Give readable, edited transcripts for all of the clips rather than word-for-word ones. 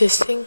Testing.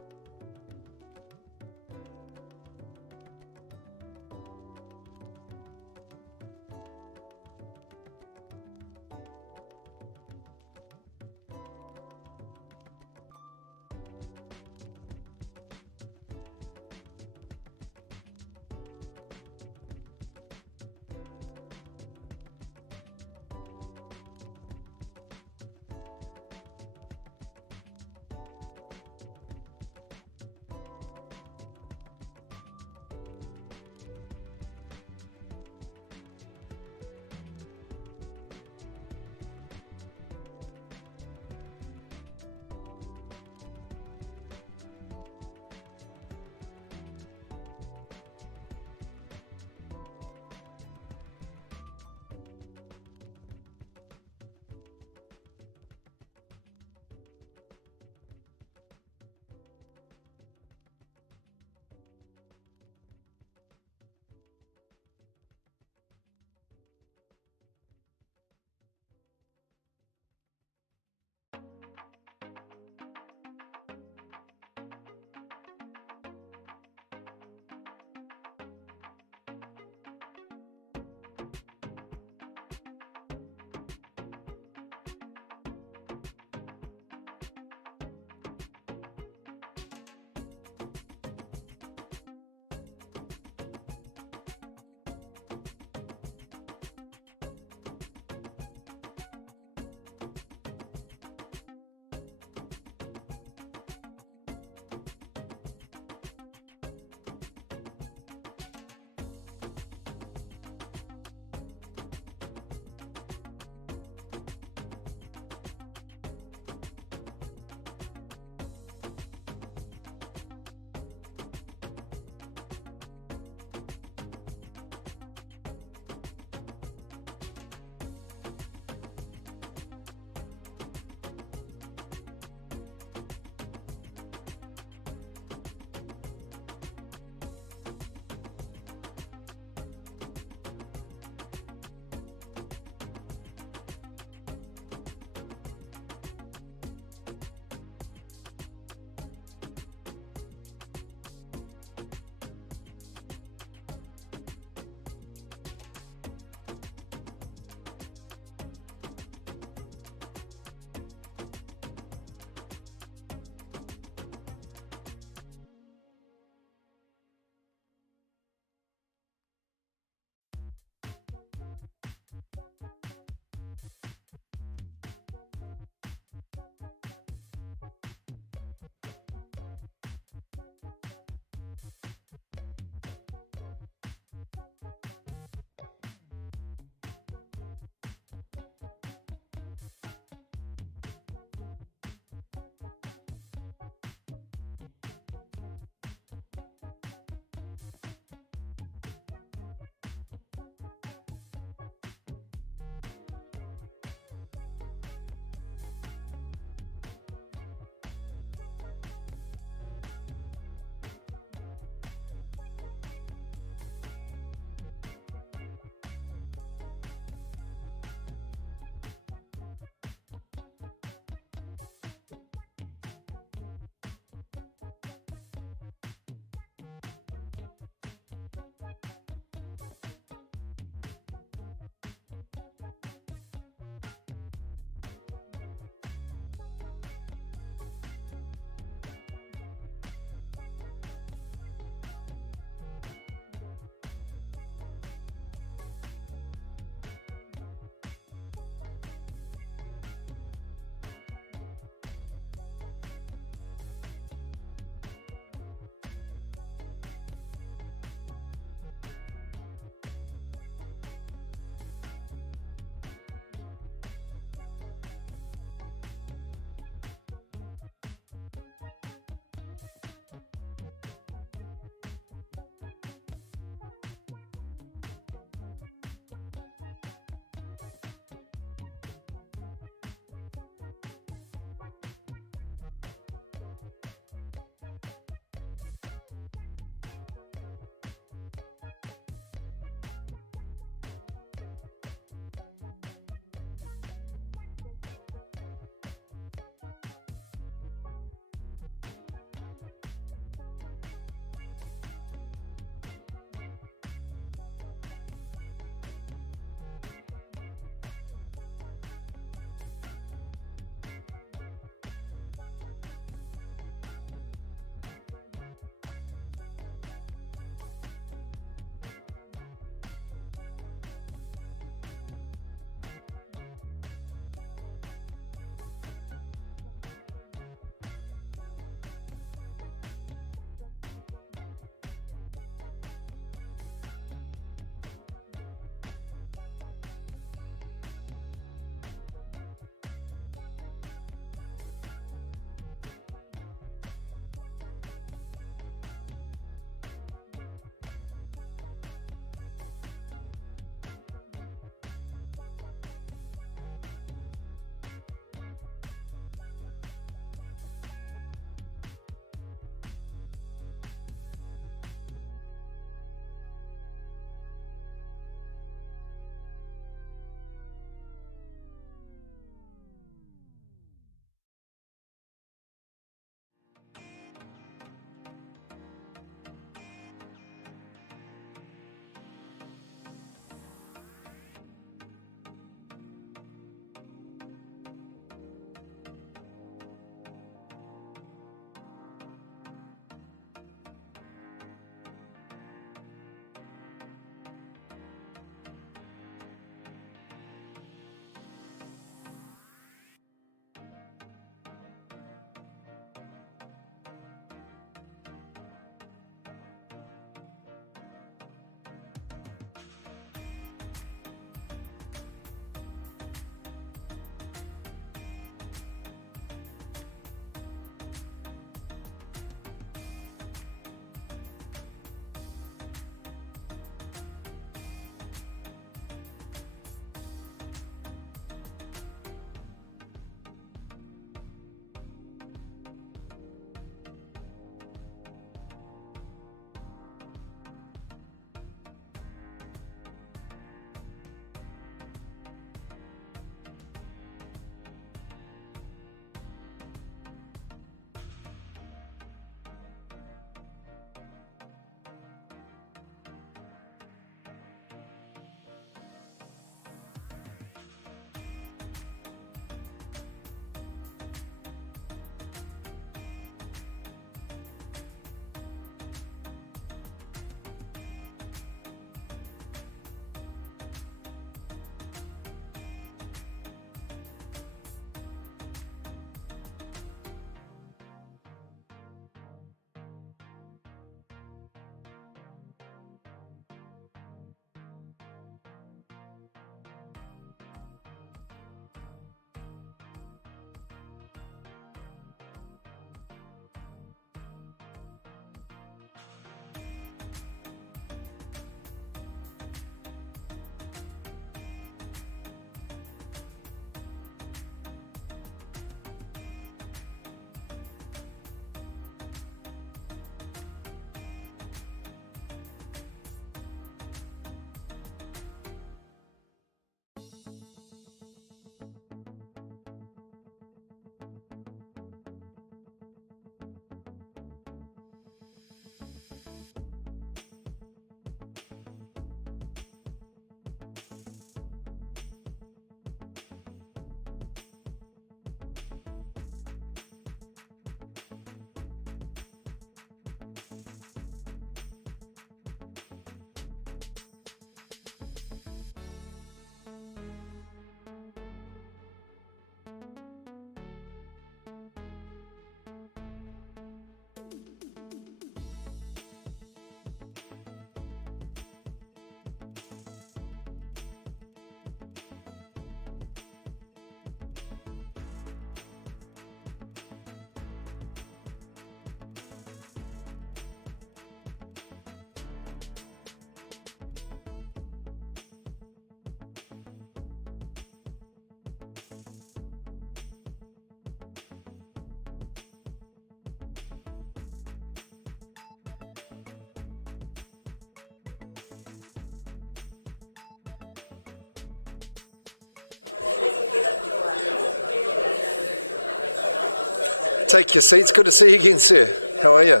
Take your seats. Good to see you again, sir. How are you?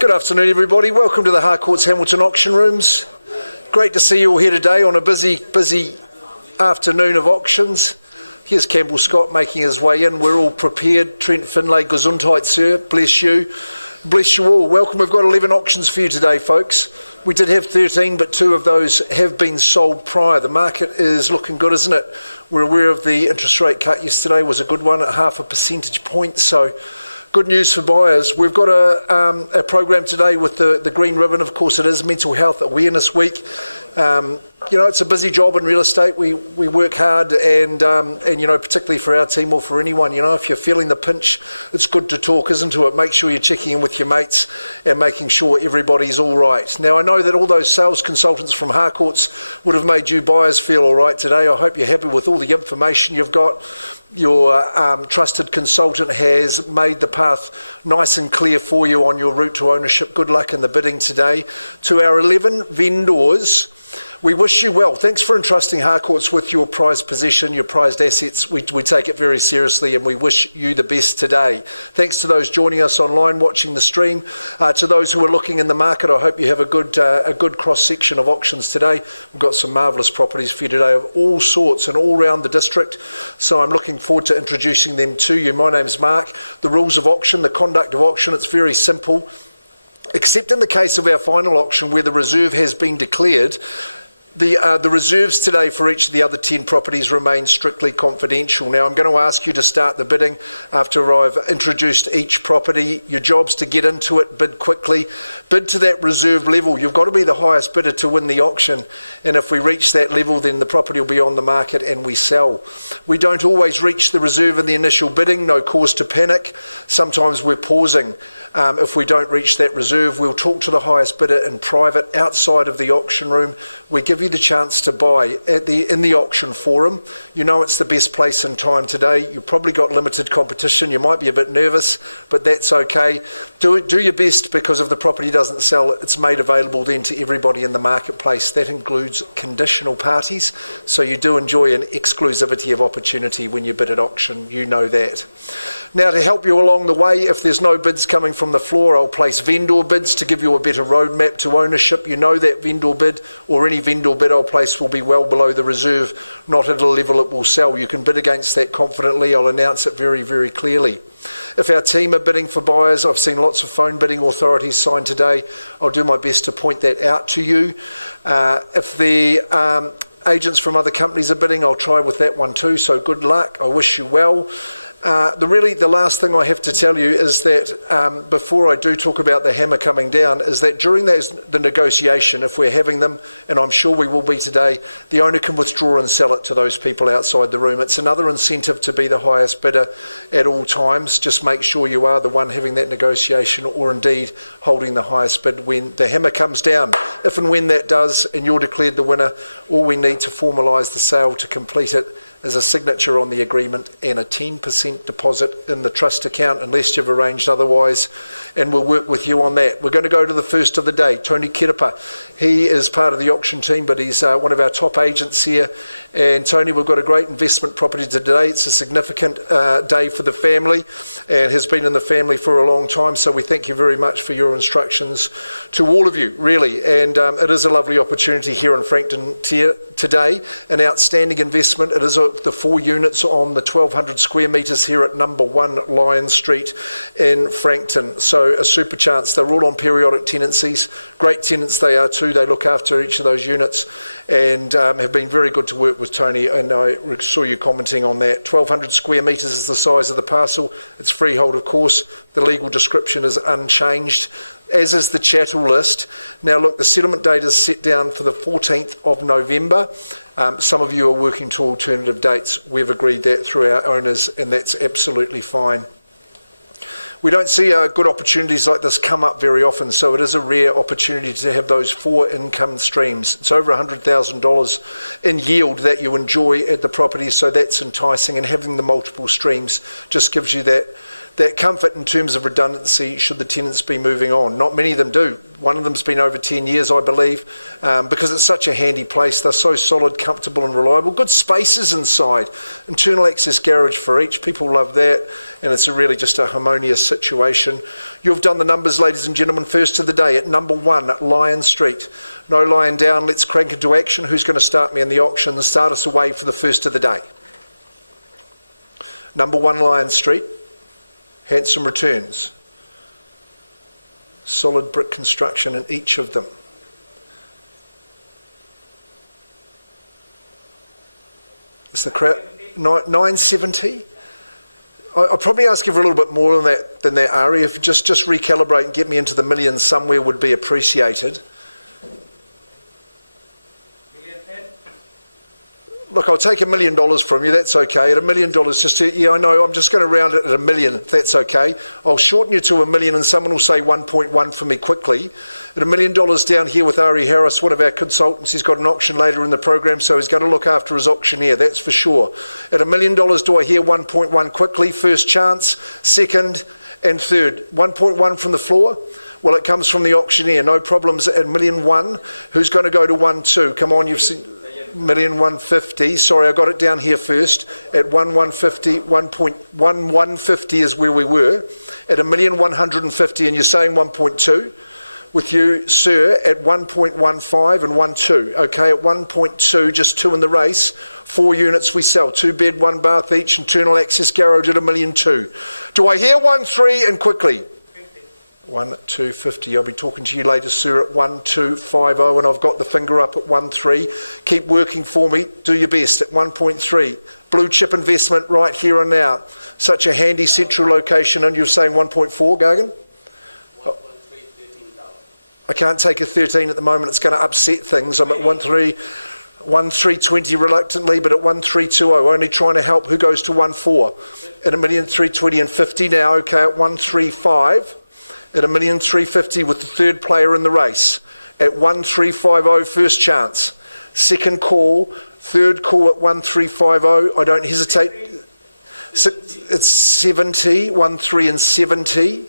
Good afternoon, everybody. Welcome to the Harcourts Hamilton Auction Rooms. Great to see you all here today on a busy afternoon of auctions. Here's Campbell Scott making his way in. We're all prepared. Trent Finlay, Gesundheit, sir. Bless you. Bless you all. Welcome. We've got 11 auctions for you today, folks. We did have 13, but 2 of those have been sold prior. The market is looking good, isn't it? We're aware of the interest rate cut yesterday was a good one at 0.5 percentage point. So good news for buyers. We've got a program today with the green ribbon. Of course, it is Mental Health Awareness Week. It's a busy job in real estate. We work hard, and particularly for our team or for anyone, if you're feeling the pinch, it's good to talk, isn't it? Make sure you're checking in with your mates and making sure everybody's all right. Now, I know that all those sales consultants from Harcourts would have made you buyers feel all right today. I hope you're happy with all the information you've got. Your trusted consultant has made the path nice and clear for you on your route to ownership. Good luck in the bidding today. To our 11 vendors, we wish you well. Thanks for entrusting Harcourts with your prized possession, your prized assets. We take it very seriously, and we wish you the best today. Thanks to those joining us online, watching the stream. To those who are looking in the market, I hope you have a good cross-section of auctions today. We've got some marvellous properties for you today of all sorts and all around the district. So I'm looking forward to introducing them to you. My name's Mark. The rules of auction, the conduct of auction, it's very simple. Except in the case of our final auction where the reserve has been declared, the reserves today for each of the other 10 properties remain strictly confidential. Now, I'm going to ask you to start the bidding after I've introduced each property. Your job's to get into it, bid quickly, bid to that reserve level. You've got to be the highest bidder to win the auction, and if we reach that level, then the property will be on the market and we sell. We don't always reach the reserve in the initial bidding, no cause to panic. Sometimes we're pausing. If we don't reach that reserve, we'll talk to the highest bidder in private outside of the auction room. We give you the chance to buy in the auction forum. It's the best place and time today. You've probably got limited competition. You might be a bit nervous, but that's okay. Do your best, because if the property doesn't sell, it's made available then to everybody in the marketplace. That includes conditional parties, so you do enjoy an exclusivity of opportunity when you bid at auction. You know that. Now, to help you along the way, if there's no bids coming from the floor, I'll place vendor bids to give you a better roadmap to ownership. That vendor bid or any vendor bid I'll place will be well below the reserve, not at a level it will sell. You can bid against that confidently. I'll announce it very, very clearly. If our team are bidding for buyers, I've seen lots of phone bidding authorities signed today. I'll do my best to point that out to you. If the agents from other companies are bidding, I'll try with that one too. So good luck. I wish you well. The last thing I have to tell you is that before I do talk about the hammer coming down, is that during the negotiation, if we're having them, and I'm sure we will be today, the owner can withdraw and sell it to those people outside the room. It's another incentive to be the highest bidder at all times. Just make sure you are the one having that negotiation, or indeed holding the highest bid when the hammer comes down. If and when that does, and you're declared the winner, all we need to formalise the sale to complete it is a signature on the agreement and a 10% deposit in the trust account, unless you've arranged otherwise, and we'll work with you on that. We're going to go to the first of the day, Tony Kirapa. He is part of the auction team, but he's one of our top agents here. And Tony, we've got a great investment property today. It's a significant day for the family and has been in the family for a long time, so we thank you very much for your instructions to all of you, really. And it is a lovely opportunity here in Frankton today, an outstanding investment. It is the 4 units on the 1,200 square metres here at number 1 Lion Street in Frankton. So a super chance. They're all on periodic tenancies. Great tenants they are too. They look after each of those units and have been very good to work with Tony, and I saw you commenting on that. 1,200 square metres is the size of the parcel. It's freehold, of course. The legal description is unchanged, as is the chattel list. Now look, the settlement date is set down for the 14th of November. Some of you are working to alternative dates. We've agreed that through our owners, and that's absolutely fine. We don't see good opportunities like this come up very often, so it is a rare opportunity to have those 4 income streams. It's over $100,000 in yield that you enjoy at the property, so that's enticing, and having the multiple streams just gives you that that comfort in terms of redundancy should the tenants be moving on. Not many of them do. One of them's been over 10 years, I believe, because it's such a handy place. They're so solid, comfortable and reliable. Good spaces inside. Internal access garage for each. People love that, and it's really just a harmonious situation. You've done the numbers, ladies and gentlemen. First of the day at number 1, Lion Street. No lying down. Let's crank into action. Who's going to start me in the auction and start us away for the first of the day? Number 1, Lion Street. Handsome returns. Solid brick construction in each of them. It's the crowd. 970. I'll probably ask you for a little bit more than that, Ari. If you just recalibrate and get me into the millions somewhere would be appreciated. Look, I'll take $1 million from you, that's okay. At $1 million, I know, I'm just going to round it at $1 million, if that's okay. I'll shorten you to $1 million and someone will say 1.1 for me quickly. At $1 million down here with Ari Harris, one of our consultants, he's got an auction later in the program, so he's going to look after his auctioneer, that's for sure. At $1 million, do I hear 1.1 quickly? First chance, second and third. 1.1 from the floor? Well, it comes from the auctioneer, no problems at $1.1 million. Who's going to go to 1.2? Come on, you've seen... $1,150,000. Sorry, I got it down here first. At 1,150, 1.1150 is where we were. At $1,150,000, and you're saying 1.2. With you, sir, at 1.15 and 1.2. Okay, at 1.2, just 2 in the race. 4 units we sell. 2 bed, 1 bath each. Internal access garage at $1,200,000. Do I hear 1.3 and quickly? 1,250. I'll be talking to you later, sir, at 1,250, and I've got the finger up at 1.3. Keep working for me. Do your best at 1.3. Blue chip investment right here and now. Such a handy central location, and you're saying 1.4, Gargan? 1.3, 13,000. I can't take a 13 at the moment. It's going to upset things. I'm at 1.320 reluctantly, but at 1.320, only trying to help. Who goes to 1.4? At $1,320,000 and 50 now. Okay, at 1.35. At $1,350,000 with the third player in the race. At 1.350, first chance. Second call, third call at 1.350. I don't hesitate. It's 70, 1.3 and 70.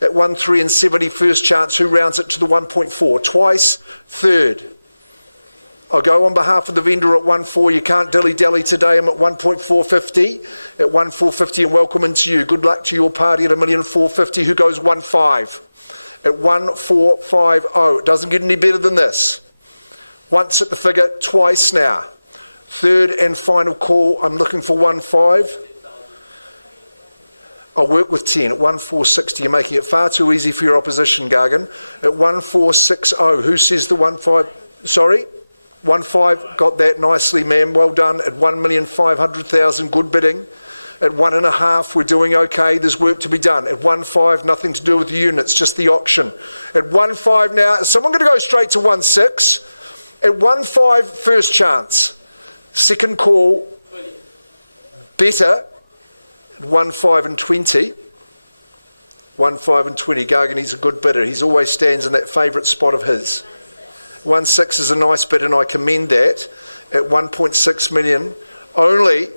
At 1.3 and 70, first chance. Who rounds it to the 1.4? Twice, third. I'll go on behalf of the vendor at 1.4. You can't dilly-dally today. I'm at 1.450. At 1.450 and welcome into you. Good luck to your party at $1,450,000. Who goes 1.5? At 1.450. It doesn't get any better than this. Once at the figure, twice now. Third and final call. I'm looking for 1.5. I'll work with 10. At 1.460, you're making it far too easy for your opposition, Gargan. At 1.460, who says the 1.5? Sorry? 1.5, got that nicely, ma'am. Well done. At 1,500,000, good bidding. At 1.5, we're doing okay. There's work to be done. At 1.5, nothing to do with the units, just the auction. At 1.5 now, is someone going to go straight to 1.6? At 1.5, first chance. Second call, 20. Better. At 1.5 and 20. 1.5 and 20. Gargan, he's a good bidder. He always stands in that favourite spot of his. 1.6 is a nice bid, and I commend that. At 1.6 million, only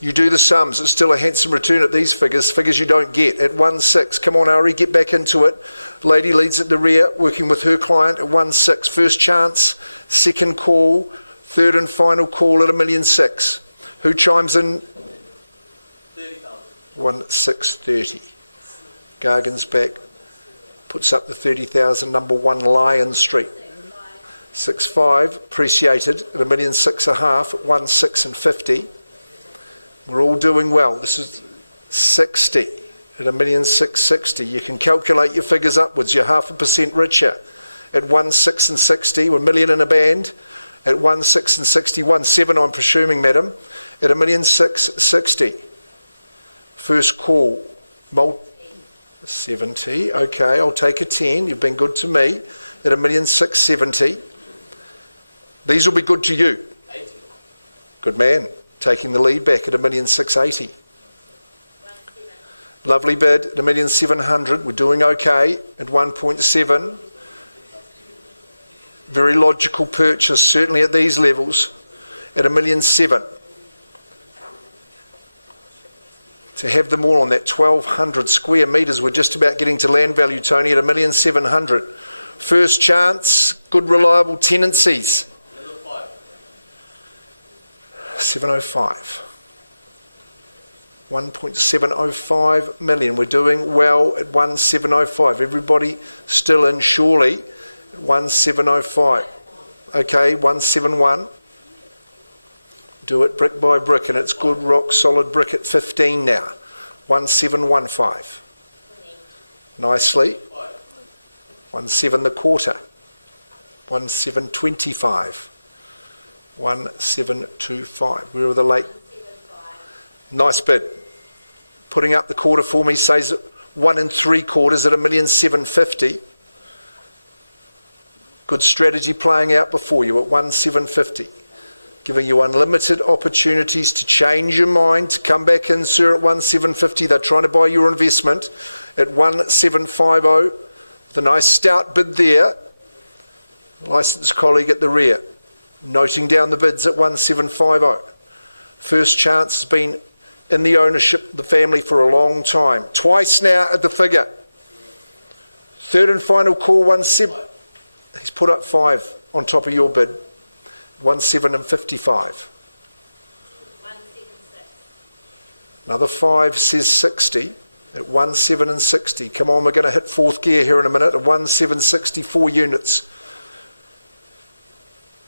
you do the sums. It's still a handsome return at these figures you don't get. At 1.6, come on, Ari, get back into it. Lady leads at the rear, working with her client at 1.6. First chance, second call, third and final call at $1,600,000. Who chimes in? 30,000. 1.630. Gargan's back. Puts up the 30,000, number 1 Lion Street. 6.5, appreciated at $1,650,000 at 1.6 and 50. We're all doing well. This is 60 at $1,660,000. You can calculate your figures upwards. You're 0.5% richer at 1.6 and 60. We're $1 million in a band at 1.6 and 60. 1.7, I'm presuming, madam, at $1,660,000. First call, 70, okay, I'll take a 10. You've been good to me at $1,670,000. These will be good to you. 80. Good man. Taking the lead back at $1,680,000. Lovely bid at $1,700,000. We're doing okay at 1.7. Very logical purchase, certainly at these levels, at $1,700,000. to have them all on that 1,200 square metres. We're just about getting to land value, Tony, at 1,700,000. First chance, good reliable tenancies. 705. 1.705 million. We're doing well at 1,705. Everybody still in, surely, at 1,705. Okay, 171. Do it brick by brick, and it's good rock solid brick at 15 now. 1,715. Nicely. 1,7 the quarter. 1,725. 1,725. Where are the late? Nice bid. Putting up the quarter for me says 1 3/4 at 1,750,000. Good strategy playing out before you at 1,750. Giving you unlimited opportunities to change your mind, to come back in, sir, at 1,750. They're trying to buy your investment at 1,750. The nice stout bid there. Licensed colleague at the rear, noting down the bids at 1,750. First chance has been in the ownership of the family for a long time. Twice now at the figure. Third and final call, 1,7. He's put up 5 on top of your bid. 1,755. 176. Another 5 says 60 at 1,760. Come on, we're going to hit fourth gear here in a minute at 1,764 units.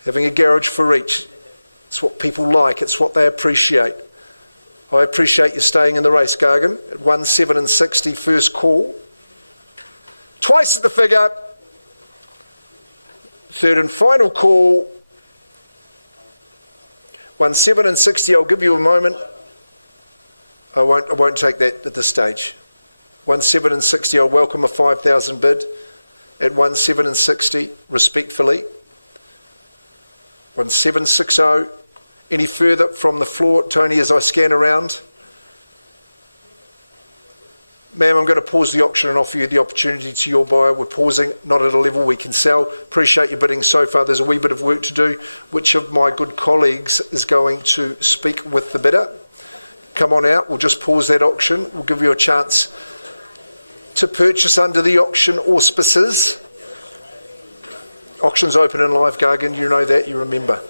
Having a garage for each. It's what people like. It's what they appreciate. I appreciate you staying in the race, Gargan. At 1,760 first call. Twice at the figure. Third and final call. 1,760. I'll give you a moment. I won't take that at this stage. 1,760. I'll welcome a 5,000 bid at 1,760. Respectfully. 1,760. Any further from the floor, Tony, as I scan around? Ma'am, I'm going to pause the auction and offer you the opportunity to your buyer. We're pausing, not at a level we can sell. Appreciate your bidding so far. There's a wee bit of work to do. Which of my good colleagues is going to speak with the bidder? Come on out. We'll just pause that auction. We'll give you a chance to purchase under the auction auspices. Auction's open and live, Gargan. You know that, you remember.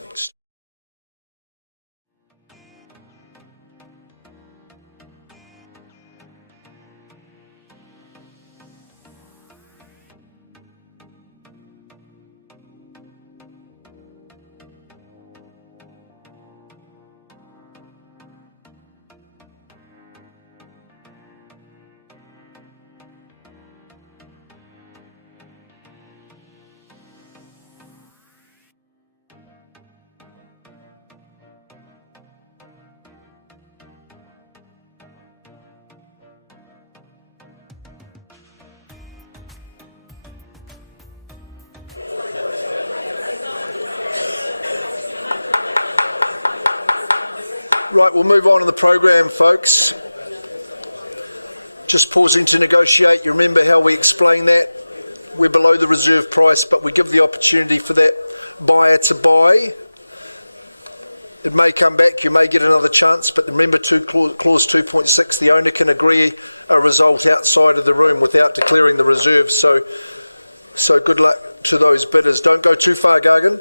Right, we'll move on in the program, folks. Just pausing to negotiate. You remember how we explained that? We're below the reserve price, but we give the opportunity for that buyer to buy. It may come back, you may get another chance, but remember clause 2.6, the owner can agree a result outside of the room without declaring the reserve. So good luck to those bidders. Don't go too far, Gargan.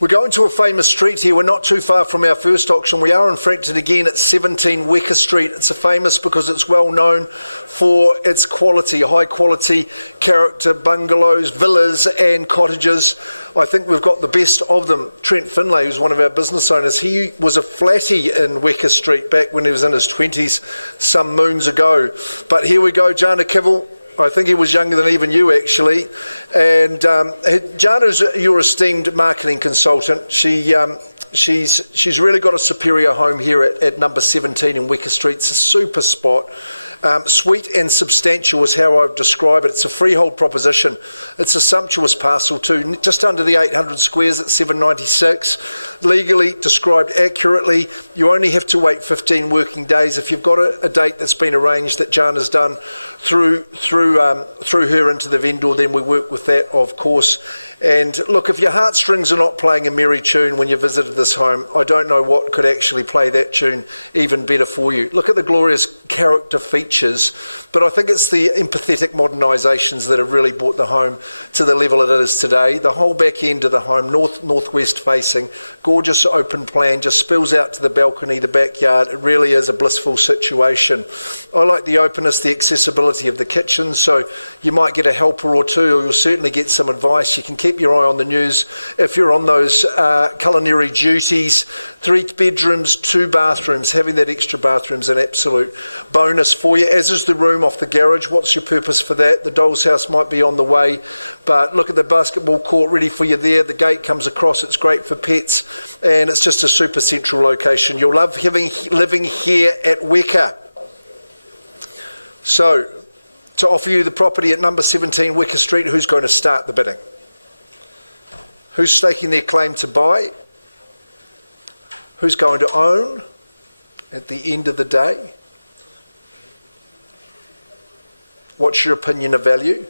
We're going to a famous street here. We're not too far from our first auction. We are in Frankton again at 17 Wecker Street. It's a famous because it's well known for its quality, high quality character bungalows, villas and cottages. I think we've got the best of them. Trent Finlay, who's one of our business owners, he was a flatty in Wecker Street back when he was in his 20s some moons ago. But here we go, Jana Kivel. I think he was younger than even you, actually. And Jana's your esteemed marketing consultant. She's really got a superior home here at number 17 in Wecker Street. It's a super spot. Sweet and substantial is how I would describe it. It's a freehold proposition. It's a sumptuous parcel too, just under the 800 squares at 796. Legally described accurately. You only have to wait 15 working days. If you've got a date that's been arranged that Jan has done through her into the vendor, then we work with that, of course. And look, if your heartstrings are not playing a merry tune when you visited this home, I don't know what could actually play that tune even better for you. Look at the glorious character features, but I think it's the empathetic modernisations that have really brought the home to the level it is today. The whole back end of the home, northwest facing, gorgeous open plan, just spills out to the balcony, the backyard. It really is a blissful situation. I like the openness, the accessibility of the kitchen, so you might get a helper or two, or you'll certainly get some advice. You can keep your eye on the news if you're on those culinary duties. 3 bedrooms, 2 bathrooms. Having that extra bathroom is an absolute bonus for you, as is the room off the garage. What's your purpose for that? The doll's house might be on the way, but look at the basketball court ready for you there. The gate comes across. It's great for pets, and it's just a super central location. You'll love living here at Weka. So, to offer you the property at number 17 Weka Street, who's going to start the bidding? Who's staking their claim to buy? Who's going to own at the end of the day? What's your opinion of value?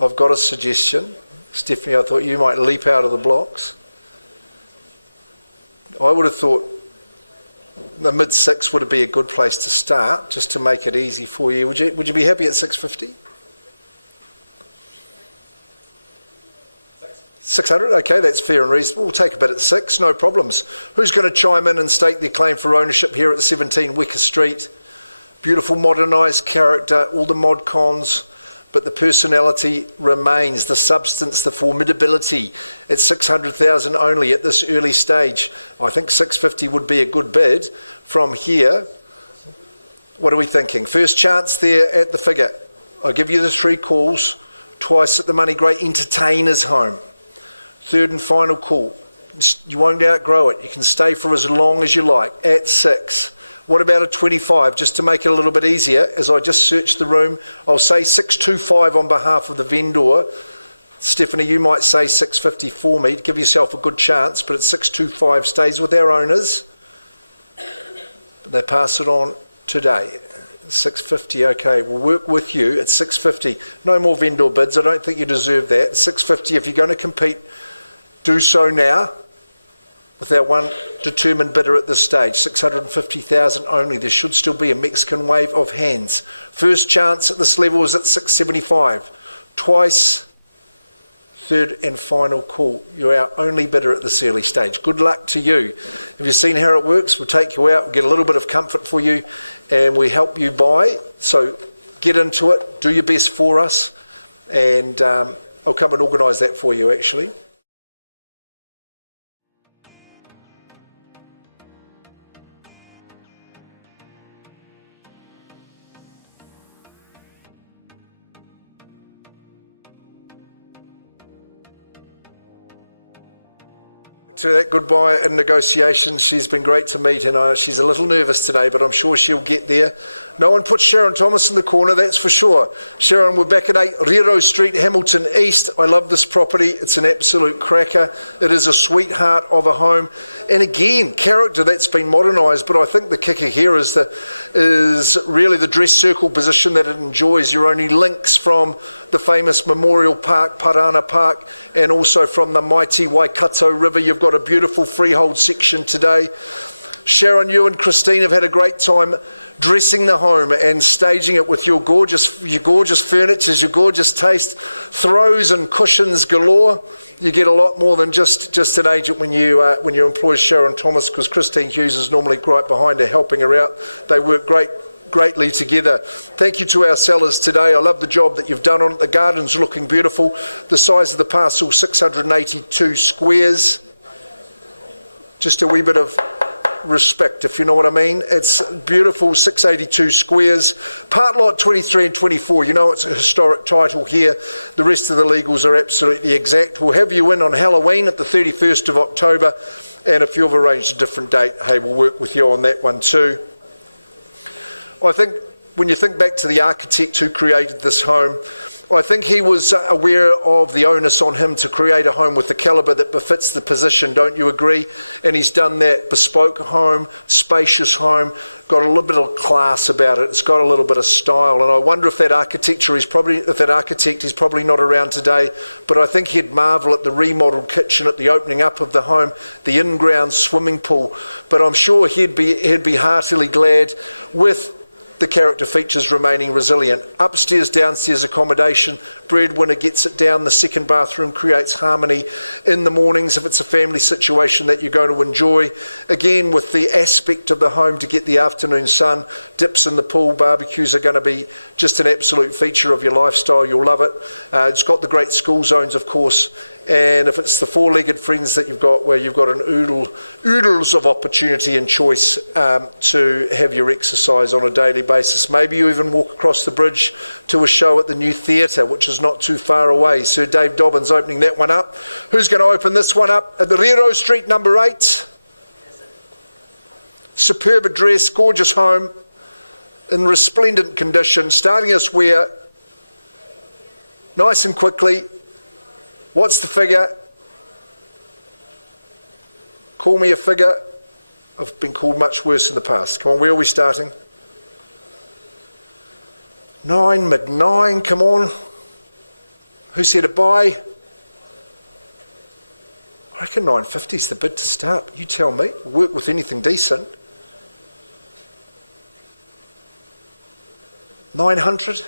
I've got a suggestion. Stephanie, I thought you might leap out of the blocks. I would have thought the mid-6 would be a good place to start, just to make it easy for you. Would you be happy at 650? 600, okay, that's fair and reasonable. We'll take a bit at 6, no problems. Who's going to chime in and stake their claim for ownership here at 17 Weka Street? Beautiful modernised character, all the mod cons, but the personality remains, the substance, the formidability at 600,000 only at this early stage. I think 650 would be a good bid from here. What are we thinking? First chance there at the figure. I'll give you the 3 calls, twice at the money, great entertainers home. Third and final call. You won't outgrow it. You can stay for as long as you like at 6. What about a 25? Just to make it a little bit easier, as I just searched the room, I'll say 625 on behalf of the vendor. Stephanie, you might say 650 for me to give yourself a good chance, but at 625 stays with our owners. But they pass it on today. 650, okay, we'll work with you at 650. No more vendor bids. I don't think you deserve that. 650, if you're going to compete, do so now with our one determined bidder at this stage. 650,000 only. There should still be a Mexican wave of hands. First chance at this level is at 675. Twice. Third and final call. You're our only bidder at this early stage. Good luck to you. Have you seen how it works? We'll take you out, we'll get a little bit of comfort for you, and we help you buy. So get into it, do your best for us, and I'll come and organise that for you actually. To that goodbye in negotiations. She's been great to meet, and she's a little nervous today, but I'm sure she'll get there. No one puts Sharon Thomas in the corner, that's for sure. Sharon, we're back at 8 Rero Street, Hamilton East. I love this property. It's an absolute cracker. It is a sweetheart of a home. And again, character that's been modernised, but I think the kicker here is really the dress circle position that it enjoys. You're only links from the famous Memorial Park, Parana Park, and also from the mighty Waikato River. You've got a beautiful freehold section today. Sharon, you and Christine have had a great time dressing the home and staging it with your gorgeous furniture, your gorgeous taste, throws and cushions galore. You get a lot more than just an agent when you employ Sharon Thomas, because Christine Hughes is normally right behind her helping her out. They work greatly together. Thank you to our sellers today. I love the job that you've done on it. The garden's looking beautiful. The size of the parcel, 682 squares. Just a wee bit of respect, if you know what I mean. It's beautiful, 682 squares. Part lot 23 and 24, you know it's a historic title here. The rest of the legals are absolutely exact. We'll have you in on Halloween at the 31st of October, and if you've arranged a different date, hey, we'll work with you on that one too. I think when you think back to the architect who created this home, I think he was aware of the onus on him to create a home with the calibre that befits the position, don't you agree? And he's done that. Bespoke home, spacious home, got a little bit of class about it. It's got a little bit of style. And I wonder if that architect is probably not around today, but I think he'd marvel at the remodelled kitchen, at the opening up of the home, the in-ground swimming pool. But I'm sure he'd be heartily glad with the character features remaining resilient. Upstairs, downstairs accommodation, breadwinner gets it down, the second bathroom creates harmony in the mornings if it's a family situation that you're going to enjoy. Again, with the aspect of the home to get the afternoon sun, dips in the pool, barbecues are going to be just an absolute feature of your lifestyle. You'll love it. It's got the great school zones, of course, and if it's the four-legged friends that you've got, where you've got an oodles of opportunity and choice to have your exercise on a daily basis. Maybe you even walk across the bridge to a show at the new theatre, which is not too far away. Sir Dave Dobbins opening that one up. Who's going to open this one up? At the Rero Street, number 8. Superb address, gorgeous home, in resplendent condition, starting us where, nice and quickly. What's the figure? Call me a figure. I've been called much worse in the past. Come on, where are we starting? 9, mid-9, come on. Who said a buy? I reckon 950 is the bid to start. You tell me. Work with anything decent. 900?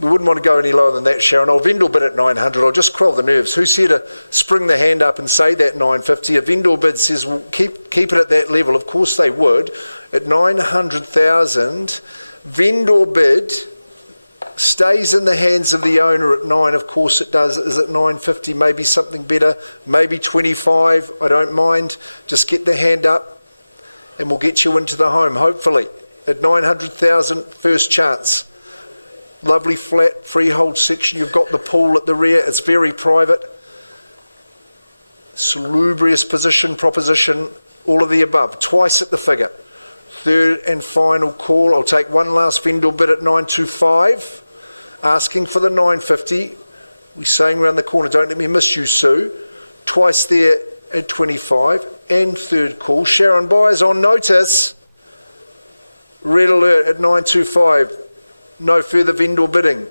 We wouldn't want to go any lower than that, Sharon. I'll vendor bid at 900. I'll just quell the nerves. Who's here to spring the hand up and say that 950? A vendor bid says, well, keep it at that level. Of course they would. At 900,000, vendor bid stays in the hands of the owner at 9. Of course it does. Is it 950? Maybe something better. Maybe 25. I don't mind. Just get the hand up and we'll get you into the home, hopefully. At 900,000, first chance. Lovely flat freehold section. You've got the pool at the rear. It's very private. Salubrious proposition, all of the above. Twice at the figure. Third and final call. I'll take one last vendor bid at 925. Asking for the 950. We're saying around the corner, don't let me miss you, Sue. Twice there at 25. And third call. Sharon buyers on notice. Red alert at 925. No further vendor bidding.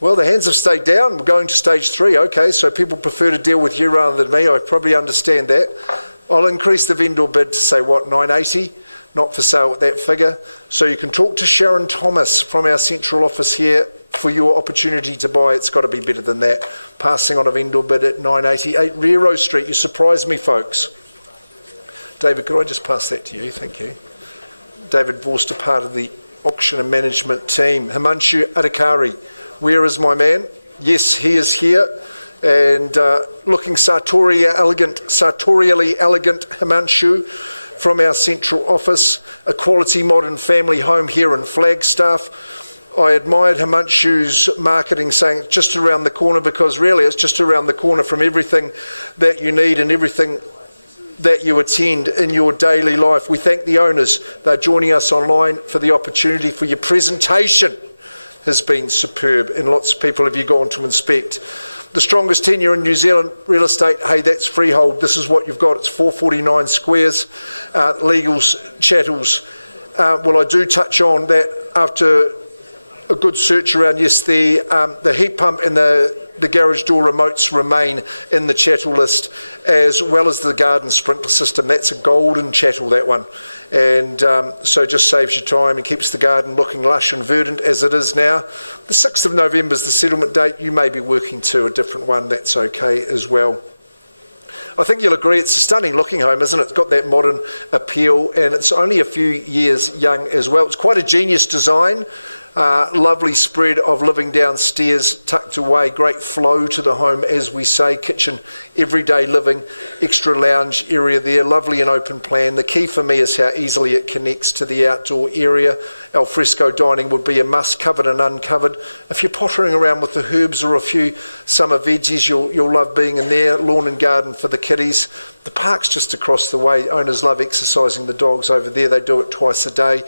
Well, the hands have stayed down. We're going to stage 3. Okay, so people prefer to deal with you rather than me. I probably understand that. I'll increase the vendor bid to say, what, 980? Not for sale at that figure. So you can talk to Sharon Thomas from our central office here for your opportunity to buy. It's got to be better than that. Passing on a vendor bid at 988 Rero Street. You surprised me, folks. David, could I just pass that to you? Thank you. David Vorster, part of the auction and management team. Himanshu Adhikari, where is my man? Yes, he is here. And looking sartorially elegant Himanshu from our central office. A quality modern family home here in Flagstaff. I admired Himanshu's marketing, saying it's just around the corner, because really it's just around the corner from everything that you need and everything that you attend in your daily life. We thank the owners. They're joining us online for the opportunity. For your presentation has been superb, and lots of people have you gone to inspect. The strongest tenure in New Zealand real estate. Hey, that's freehold. This is what you've got. It's 449 squares. Legals, chattels. Well, I do touch on that after a good search around. Yes, the heat pump and the garage door remotes remain in the chattel list, as well as the garden sprinkler system. That's a golden chattel, that one. And so just saves you time and keeps the garden looking lush and verdant as it is now. The 6th of November is the settlement date. You may be working to a different one. That's okay as well. I think you'll agree it's a stunning looking home, isn't it? It's got that modern appeal, and it's only a few years young as well. It's quite a genius design. Lovely spread of living downstairs, tucked away, great flow to the home, as we say. Kitchen, everyday living, extra lounge area there, lovely and open plan. The key for me is how easily it connects to the outdoor area. Al fresco dining would be a must, covered and uncovered. If you're pottering around with the herbs or a few summer veggies, you'll love being in there. Lawn and garden for the kiddies. The park's just across the way. Owners love exercising the dogs over there. They do it twice a day.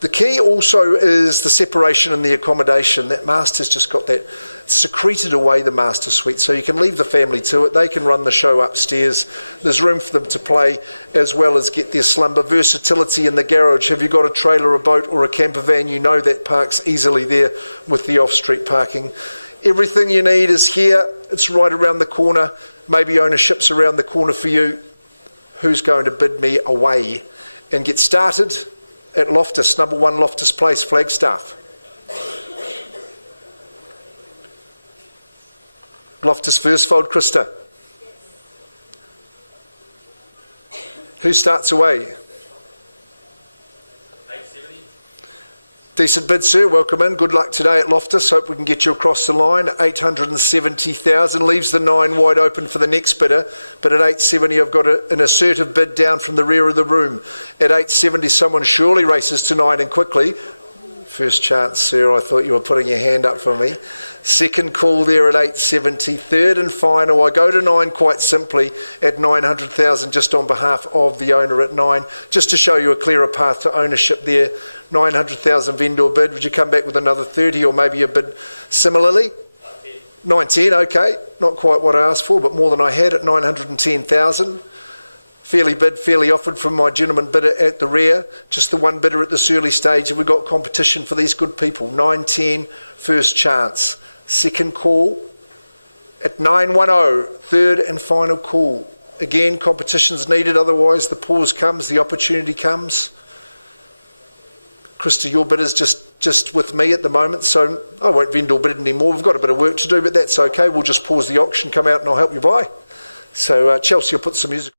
The key also is the separation and the accommodation. That master's just got that secreted away, the master suite, so you can leave the family to it. They can run the show upstairs. There's room for them to play as well as get their slumber. Versatility in the garage. Have you got a trailer, a boat or a camper van? You know that park's easily there with the off-street parking. Everything you need is here. It's right around the corner. Maybe ownership's around the corner for you. Who's going to bid me away and get started at Loftus, number 1 Loftus Place, Flagstaff? Loftus Versfold, Krista. Who starts away? 870. Decent bid, sir. Welcome in. Good luck today at Loftus. Hope we can get you across the line. 870,000 leaves the 9 wide open for the next bidder. But at 870, I've got an assertive bid down from the rear of the room. At 870, someone surely races to 9 and quickly. First chance, sir. I thought you were putting your hand up for me. Second call there at 870. Third and final, I go to 9 quite simply at 900,000, just on behalf of the owner at 9, just to show you a clearer path to ownership there. 900,000 vendor bid. Would you come back with another 30 or maybe a bid similarly? 910, okay. Not quite what I asked for, but more than I had at 910,000. Fairly bid, fairly offered from my gentleman bidder at the rear. Just the one bidder at this early stage. Have we got competition for these good people? 910, first chance. Second call at 910, third and final call. Again, competition's needed, otherwise the pause comes, the opportunity comes. Krista, your bid is just with me at the moment, so I won't vendor bid anymore. We've got a bit of work to do, but that's okay. We'll just pause the auction, come out and I'll help you buy. So Chelsea will put some music.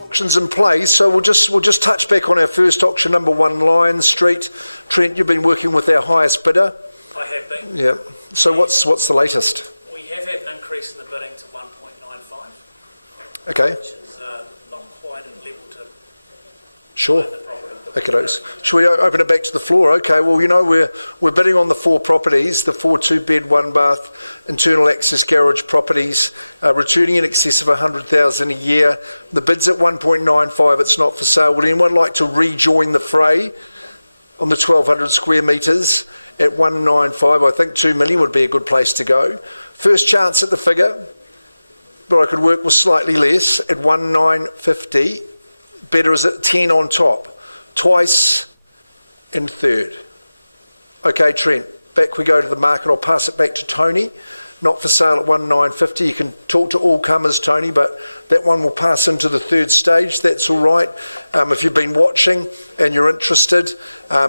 Auctions in place, so we'll just touch back on our first auction, number 1 Lions Street. Trent, you've been working with our highest bidder. I have been. Yeah. So what's the latest? We have had an increase in the bidding to 1.95, Okay. which is not quite at level to Sure. own the property. Okay, dokes. Shall we open it back to the floor? Okay, well, you know, we're bidding on the 4 properties, the 4 2-bed, 1-bath, internal access garage properties, returning in excess of 100,000 a year. The bid's at 1.95, it's not for sale. Would anyone like to rejoin the fray on the 1,200 square metres at 195? I think 2 million would be a good place to go. First chance at the figure, but I could work with slightly less at 1,950. Better is at 10 on top. Twice and third. Okay, Trent, back we go to the market. I'll pass it back to Tony. Not for sale at 1,950. You can talk to all comers, Tony, but that one will pass into the third stage. That's all right. If you've been watching and you're interested,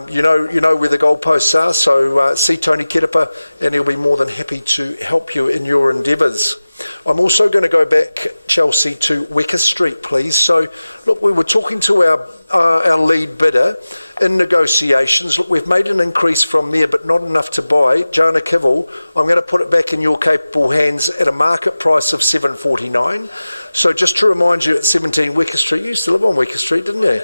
you know where the goalposts are. So see Tony Kerepa, and he'll be more than happy to help you in your endeavours. I'm also going to go back, Chelsea, to Wecker Street, please. So, look, we were talking to our lead bidder in negotiations. Look, we've made an increase from there, but not enough to buy. Jana Kivel, I'm going to put it back in your capable hands at a market price of $749. So just to remind you, at 17 Wecker Street, you used to live on Wecker Street, didn't you?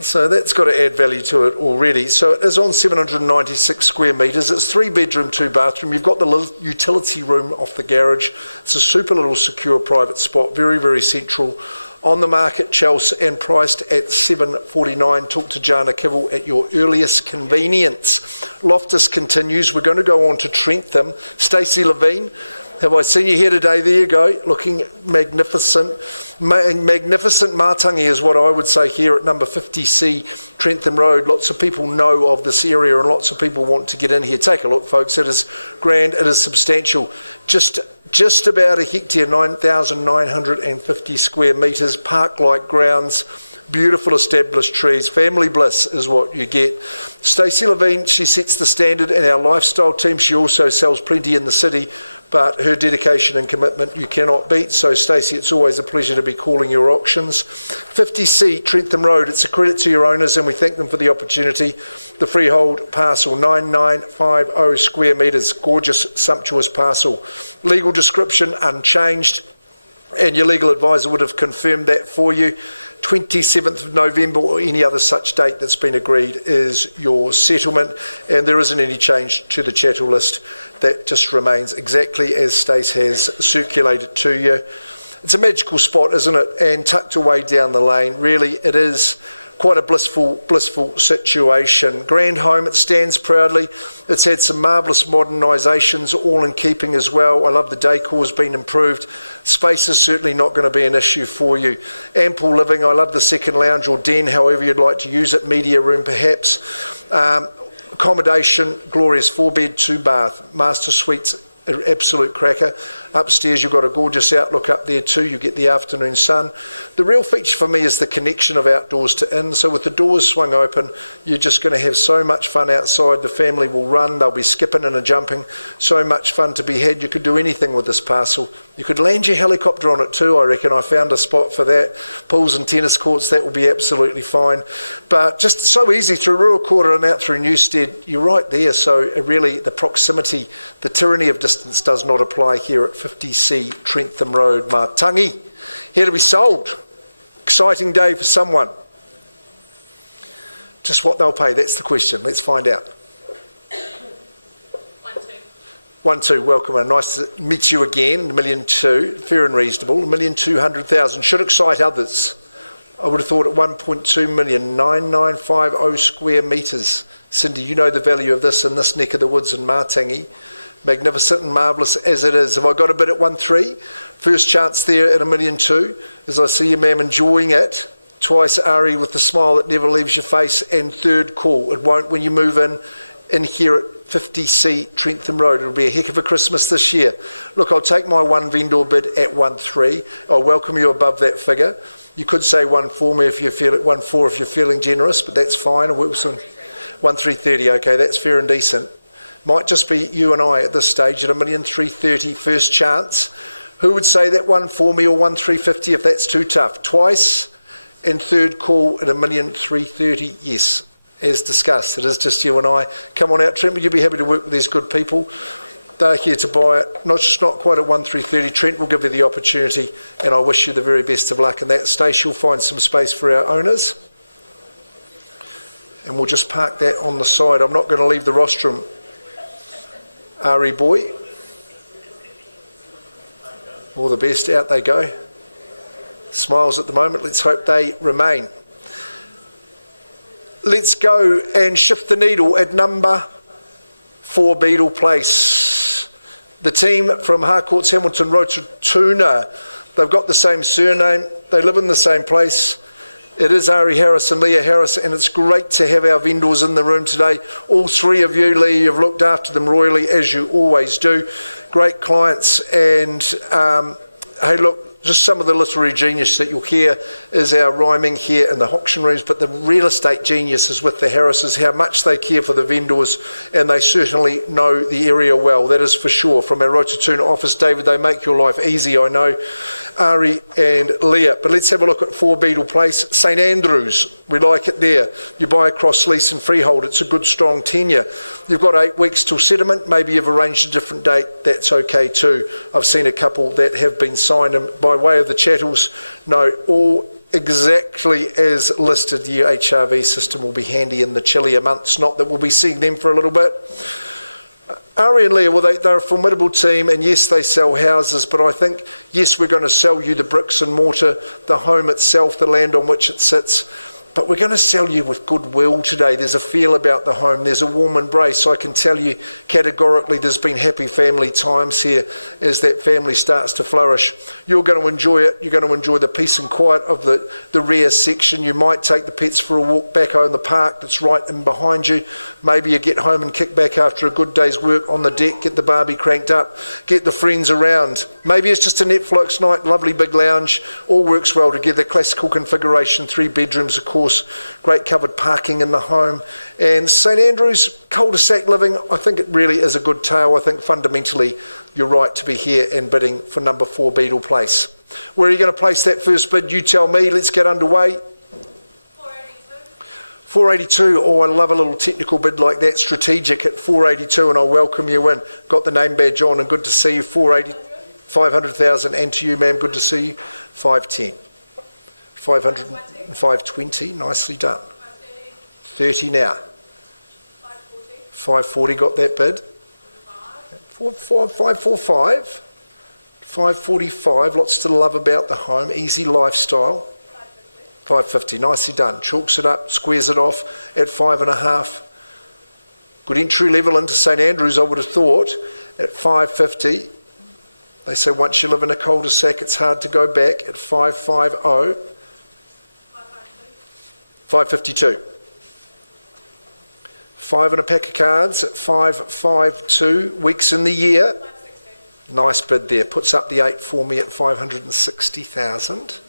So that's got to add value to it already. So it is on 796 square metres. It's 3-bedroom, 2-bathroom. You've got the little utility room off the garage. It's a super little secure private spot, very, very central. On the market, Chelsea, and priced at $749. Talk to Jana Kivel at your earliest convenience. Loftus continues. We're going to go on to Trentham. Stacey Levine, have I seen you here today? There you go, looking magnificent. Magnificent Matangi is what I would say here at number 50C Trentham Road. Lots of people know of this area and lots of people want to get in here. Take a look, folks. It is grand. It is substantial. Just about a hectare, 9,950 square metres, park-like grounds, beautiful established trees. Family bliss is what you get. Stacey Levine, she sets the standard in our lifestyle team. She also sells plenty in the city, but her dedication and commitment you cannot beat. So Stacey, it's always a pleasure to be calling your auctions. 50C Trentham Road, it's a credit to your owners and we thank them for the opportunity. The freehold parcel, 9950 square metres, gorgeous, sumptuous parcel. Legal description unchanged, and your legal advisor would have confirmed that for you. 27th of November or any other such date that's been agreed is your settlement, and there isn't any change to the chattel list. That just remains exactly as Stace has circulated to you. It's a magical spot, isn't it? And tucked away down the lane, really it is quite a blissful situation. Grand home, it stands proudly. It's had some marvellous modernisations, all in keeping as well. I love the decor's been improved. Space is certainly not going to be an issue for you. Ample living. I love the second lounge or den, however you'd like to use it. Media room perhaps. Accommodation, glorious 4-bed, 2-bath. Master suites, an absolute cracker. Upstairs you've got a gorgeous outlook up there too. You get the afternoon sun. The real feature for me is the connection of outdoors to in. So with the doors swung open, you're just going to have so much fun outside. The family will run, they'll be skipping and jumping. So much fun to be had. You could do anything with this parcel. You could land your helicopter on it too, I reckon. I found a spot for that. Pools and tennis courts, that will be absolutely fine. But just so easy through Rural Quarter and out through Newstead. You're right there. So really the proximity, the tyranny of distance does not apply here at 50C Trentham Road, Matangi. Here to be sold. Exciting day for someone. Just what they'll pay, that's the question. Let's find out. 1-2, welcome and nice to meet you again. 1,200,000, fair and reasonable. 1,200,000 should excite others. I would have thought at 1.2 million, 9950 square metres. Cindy, you know the value of this in this neck of the woods in Matangi. Magnificent and marvellous as it is. Have I got a bid at 1-3? First chance there at 1,200,000. As I see you, ma'am, enjoying it. Twice Ari with the smile that never leaves your face. And third call. It won't when you move in here at 50C Trentham Road. It'll be a heck of a Christmas this year. Look, I'll take my one vendor bid at 1-3. I'll welcome you above that figure. You could say 1-4 me if you feel it, 1-4 if you're feeling generous, but that's fine. 1-330, okay, that's fair and decent. Might just be you and I at this stage at 1,330,000 first chance. Who would say that 1-4 me or 1,350 if that's too tough? Twice and third call at 1,330,000, yes. As discussed, it is just you and I. Come on out, Trent, would you be happy to work with these good people? They're here to buy it. Not quite at 1,330,000. Trent will give you the opportunity, and I wish you the very best of luck in that. Stace, you'll find some space for our owners. And we'll just park that on the side. I'm not going to leave the rostrum. Ari boy. All the best. Out they go. Smiles at the moment. Let's hope they remain. Let's go and shift the needle at number 4 Beadle Place. The team from Harcourts Hamilton Rototuna, they've got the same surname, they live in the same place. It is Ari Harris and Leah Harris, and it's great to have our vendors in the room today. All three of you, Leah, you've looked after them royally, as you always do. Great clients, and hey, look, just some of the literary genius that you'll hear is our rhyming here in the auction rooms, but the real estate genius is with the Harrises, how much they care for the vendors, and they certainly know the area well, that is for sure. From our Rototuna office, David, they make your life easy, I know, Ari and Leah. But let's have a look at 4 Beadle Place. St Andrews, we like it there. You buy across lease and freehold, it's a good strong tenure. You've got 8 weeks till settlement, maybe you've arranged a different date, that's okay too. I've seen a couple that have been signed, and by way of the chattels, no, all exactly as listed. The HRV system will be handy in the chillier months, not that we'll be seeing them for a little bit. Ari and Leah, well, they're a formidable team, and yes, they sell houses, but I think, yes, we're going to sell you the bricks and mortar, the home itself, the land on which it sits, but we're going to sell you with goodwill today. There's a feel about the home. There's a warm embrace. I can tell you categorically there's been happy family times here as that family starts to flourish. You're going to enjoy it. You're going to enjoy the peace and quiet of the rear section. You might take the pets for a walk back in the park that's right in behind you. Maybe you get home and kick back after a good day's work on the deck, get the barbie cranked up, get the friends around. Maybe it's just a Netflix night, lovely big lounge. All works well together. Classical configuration, 3 bedrooms, of course. Great covered parking in the home. And St Andrews, cul-de-sac living, I think it really is a good tale. I think fundamentally you're right to be here and bidding for number 4 Beadle Place. Where are you going to place that first bid? You tell me. Let's get underway. 482. Oh, I love a little technical bid like that, strategic at 482, and I'll welcome you in. Got the name badge on, and good to see you. 500,000, and to you, ma'am, good to see you. 510. 500 and 520, nicely done. 30 now. 540, got that bid. 545. 545, lots to love about the home, easy lifestyle. 550, nicely done. Chalks it up, squares it off at 5.5. Good entry level into St Andrews, I would have thought, at 550. They say once you live in a cul-de-sac, it's hard to go back at 550. 552. 5 and a pack of cards at 552. Weeks in the year. Nice bid there. Puts up the 8 for me at 560,000.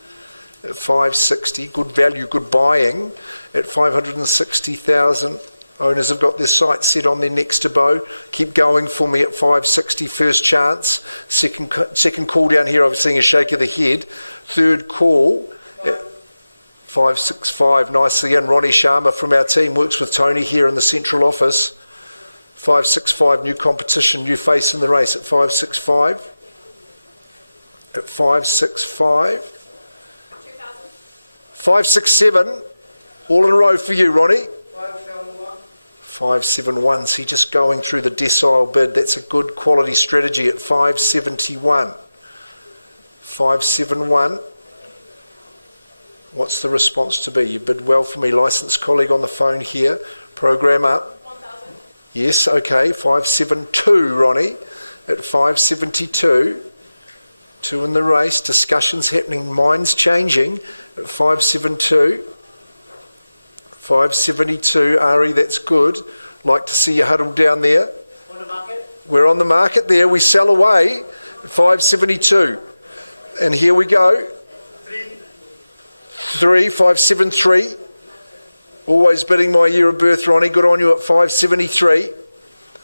At 560. Good value, good buying. At 560,000. Owners have got their sights set on their next to bow. Keep going for me at 560. First chance. Second call down here. I'm seeing a shake of the head. Third call. 565, nicely in. Ronnie Sharma from our team works with Tony here in the central office. 565, new competition, new face in the race at 565. At 565. 567, all in a row for you, Ronnie. 571. See, just going through the decile bid. That's a good quality strategy at 571. 571. What's the response to be? You bid well for me. Licensed colleague on the phone here. Program up. 1,000. Yes, okay. 572, Ronnie. At 572. 2 in the race. Discussions happening. Minds changing. At 572. 572. Ari, that's good. Like to see you huddled down there. On the market? We're on the market there. We sell away at 572. And here we go. 573. Always bidding my year of birth, Ronnie. Good on you at 573.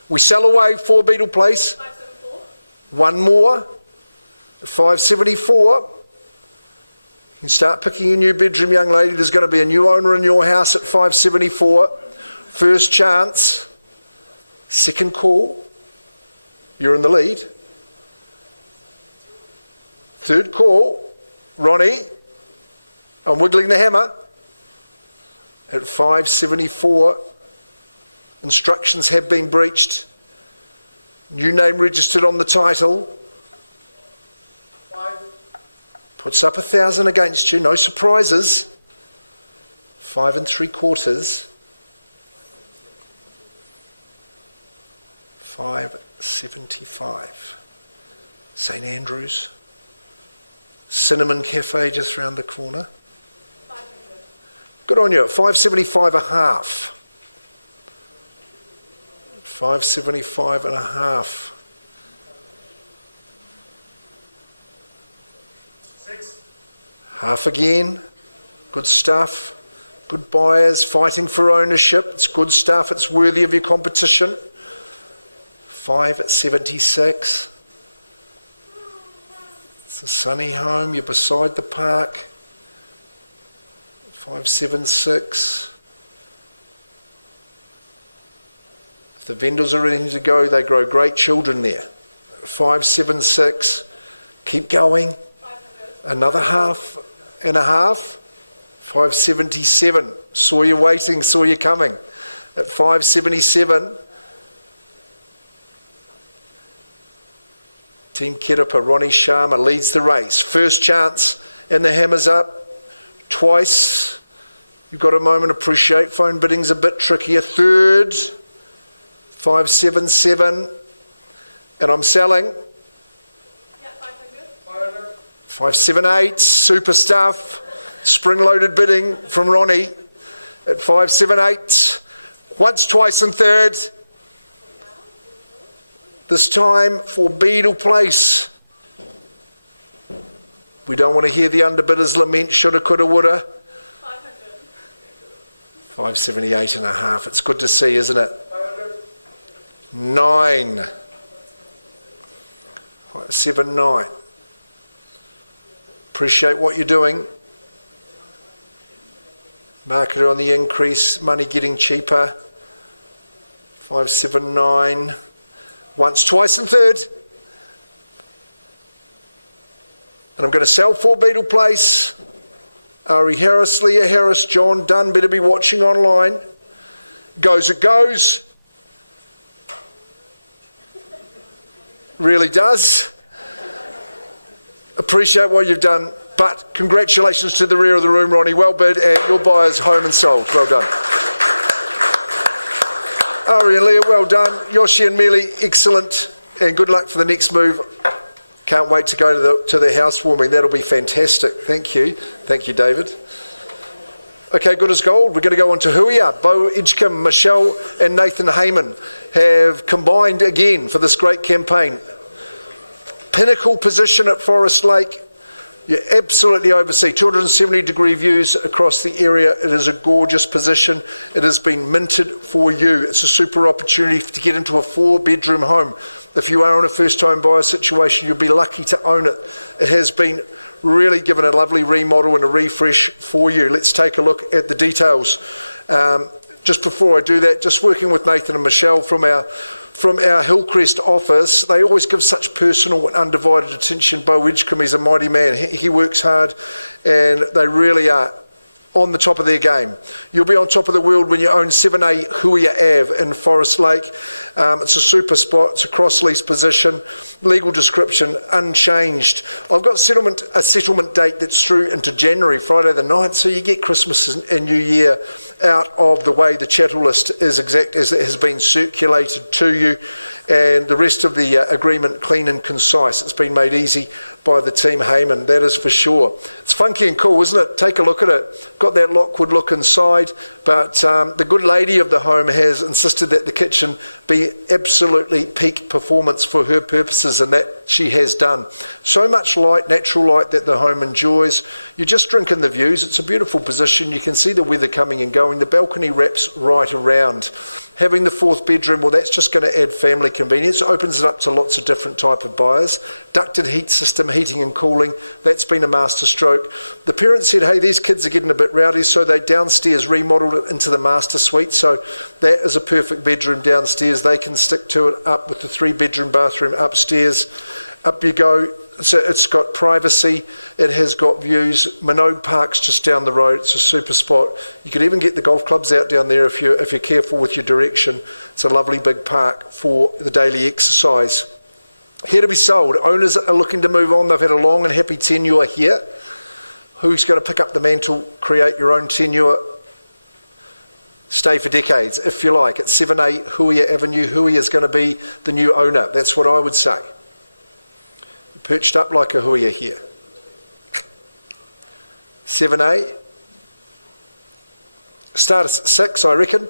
We sell away 4 Beetle Place. 574. One more at 574. You can start picking your new bedroom, young lady. There's going to be a new owner in your house at 574. First chance. Second call. You're in the lead. Third call. Ronnie. I'm wiggling the hammer. At 574. Instructions have been breached. New name registered on the title. 5. Puts up 1,000 against you. No surprises. 5 3/4. 575. St Andrews. Cinnamon Cafe just round the corner. 500. Good on you. 575 and a half. 575 and a half. 6. Half again. Good stuff. Good buyers fighting for ownership. It's good stuff. It's worthy of your competition. 576. It's a sunny home. You're beside the park. 576. If the vendors are ready to go, they grow great children there. 576. Keep going. 500. Another half and a half. 577. Saw you waiting, saw you coming. At 577. Team Kirapa, Ronnie Sharma leads the race. First chance and the hammer's up. Twice. You've got a moment, appreciate. Phone bidding's a bit trickier. Third. 577. And I'm selling. Yeah, 500. 500. 578. Super stuff. Spring-loaded bidding from Ronnie at 578. Once, twice and third. This time for Beetle Place. We don't want to hear the underbidders lament, shoulda, coulda, woulda. 500. 578 and a half. It's good to see, isn't it? 500. 9. 579. Appreciate what you're doing. Market on the increase, money getting cheaper. 579. Once, twice and third. And I'm going to sell 4 Beetle Place. Ari Harris, Leah Harris, John Dunn, better be watching online. Goes it goes. Really does. Appreciate what you've done. But congratulations to the rear of the room, Ronnie. Well bid, and your buyer's home and sold. Well done. Ari and Leah, well done. Yoshi and Mealy, excellent. And good luck for the next move. Can't wait to go to the housewarming. That'll be fantastic. Thank you. Thank you, David. Okay, good as gold. We're going to go on to Huia. Bo Edgecombe, Michelle and Nathan Heyman have combined again for this great campaign. Pinnacle position at Forest Lake. You absolutely oversee 270-degree views across the area. It is a gorgeous position. It has been minted for you. It's a super opportunity to get into a 4-bedroom home. If you are in a first-time buyer situation, you'll be lucky to own it. It has been really given a lovely remodel and a refresh for you. Let's take a look at the details. Just before I do that, just working with Nathan and Michelle from our Hillcrest office, they always give such personal and undivided attention. Bo Edgecombe, he's a mighty man. He works hard, and they really are on the top of their game. You'll be on top of the world when you own 7A Huia Ave in Forest Lake. It's a super spot. It's a cross-lease position. Legal description unchanged. I've got a settlement date that's through into January, Friday the 9th, so you get Christmas and New Year out of the way. The chattel list is exact as it has been circulated to you, and the rest of the agreement clean and concise. It's been made easy by the team Heyman, that is for sure. It's funky and cool, isn't it? Take a look at it. Got that Lockwood look inside, but the good lady of the home has insisted that the kitchen be absolutely peak performance for her purposes, and that she has done. So much light, natural light that the home enjoys. You just drink in the views. It's a beautiful position. You can see the weather coming and going. The balcony wraps right around. Having the fourth bedroom, well, that's just going to add family convenience. It opens it up to lots of different type of buyers. Ducted heat system, heating and cooling, that's been a master stroke. The parents said, hey, these kids are getting a bit rowdy, so they downstairs remodelled it into the master suite. So that is a perfect bedroom downstairs. They can stick to it up with the 3-bedroom bathroom upstairs. Up you go. So it's got privacy, it has got views. Minogue Park's just down the road. It's a super spot. You could even get the golf clubs out down there if you're careful with your direction. It's a lovely big park for the daily exercise. Here to be sold. Owners are looking to move on. They've had a long and happy tenure here. Who's going to pick up the mantle, create your own tenure, stay for decades, if you like? It's 7A Huia Avenue. Huia is going to be the new owner. That's what I would say. Perched up like a huia here. 7A. Start at 6, I reckon.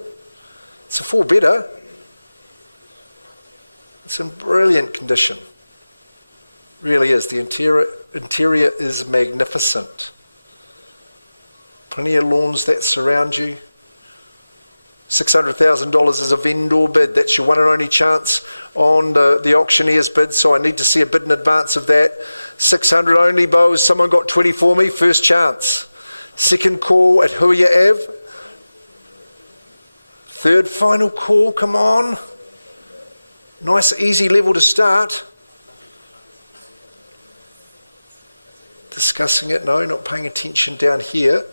It's a 4-bedder. It's in brilliant condition. Really is. The interior is magnificent. Plenty of lawns that surround you. $600,000 is a vendor bid. That's your one and only chance on the auctioneer's bid, so I need to see a bid in advance of that. 600 only, Bo. Has someone got 20 for me? First chance. Second call at Huia Ave. Third final call, come on. Nice easy level to start. Discussing it, no, not paying attention down here.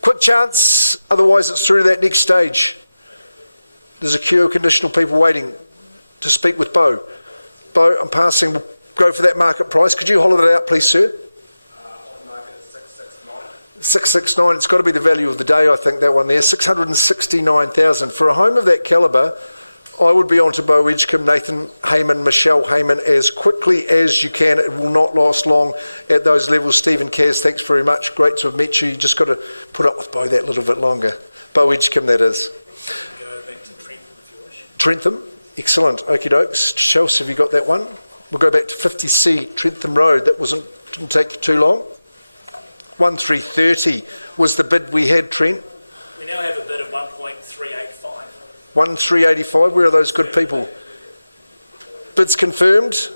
Quick chance, otherwise it's through to that next stage. There's a queue of conditional people waiting to speak with Bo. Bo, I'm passing, we'll go for that market price. Could you holler that out, please, sir? On market at 669. 669, it's got to be the value of the day, I think, that one there. 669,000. For a home of that calibre, I would be on to Bo Edgecombe, Nathan Heyman, Michelle Heyman as quickly as you can. It will not last long at those levels. Stephen Kaz, thanks very much. Great to have met you. You just got to put up with Bo that little bit longer. Bo Edgecombe, that is. Go back to Trentham if you wish. Trentham, excellent. Okie dokes. Chelsea, have you got that one? We'll go back to 50C Trentham Road. That didn't take you too long. 1330 was the bid we had, Trent. We now have a bid of 1.385. 1385, where are those good people? Bids confirmed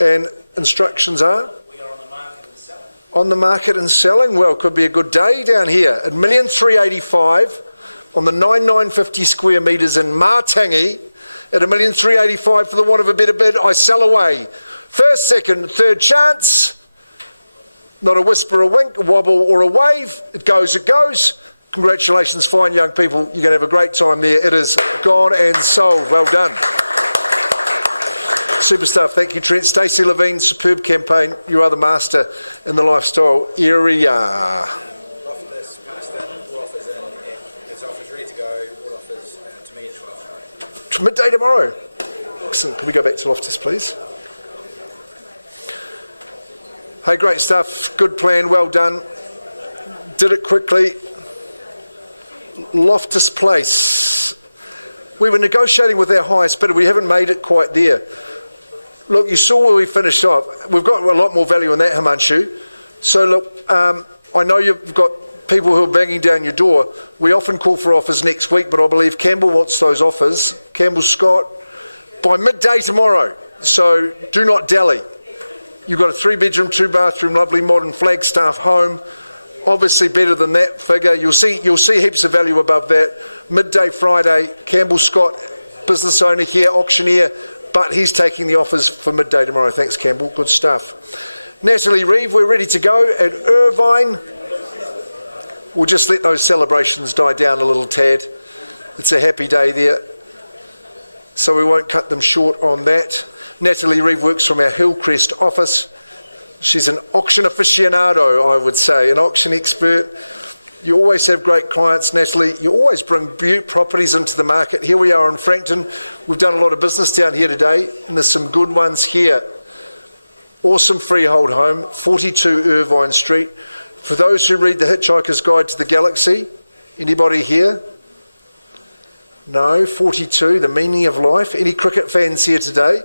and instructions are? We are on the market and selling. On the market and selling, well, could be a good day down here. At 1,385,000 on the 9,950 square metres in Matangi, at 1,385,000 for the want of a better bid, I sell away. First, second, third chance. Not a whisper, a wink, a wobble or a wave. It goes, it goes. Congratulations, fine young people. You're going to have a great time there. It is gone and sold. Well done. Super stuff. Thank you, Trent. Stacey Levine, superb campaign. You are the master in the lifestyle area. Loftus passed that. All offers in, and his offer's ready to go. All offers to me at 12. Midday tomorrow. Excellent. Can we go back to Loftus, please? Hey, great stuff. Good plan. Well done. Did it quickly. Loftus Place. We were negotiating with our highest bidder. We haven't made it quite there. Look, you saw where we finished off. We've got a lot more value in that, Himanshu. So look, I know you've got people who are banging down your door. We often call for offers next week, but I believe Campbell wants those offers. Campbell Scott, by midday tomorrow. So do not dally. You've got a 3-bedroom, 2-bathroom, lovely modern Flagstaff home. Obviously better than that figure. You'll see heaps of value above that. Midday Friday, Campbell Scott, business owner here, auctioneer, but he's taking the offers for midday tomorrow. Thanks, Campbell. Good stuff. Natalie Reeve, we're ready to go at Irvine. We'll just let those celebrations die down a little tad. It's a happy day there, so we won't cut them short on that. Natalie Reeve works from our Hillcrest office. She's an auction aficionado, I would say, an auction expert. You always have great clients, Natalie. You always bring beaut properties into the market. Here we are in Frankton. We've done a lot of business down here today, and there's some good ones here. Awesome freehold home, 42 Irvine Street. For those who read The Hitchhiker's Guide to the Galaxy, anybody here? No, 42, The Meaning of Life. Any cricket fans here today?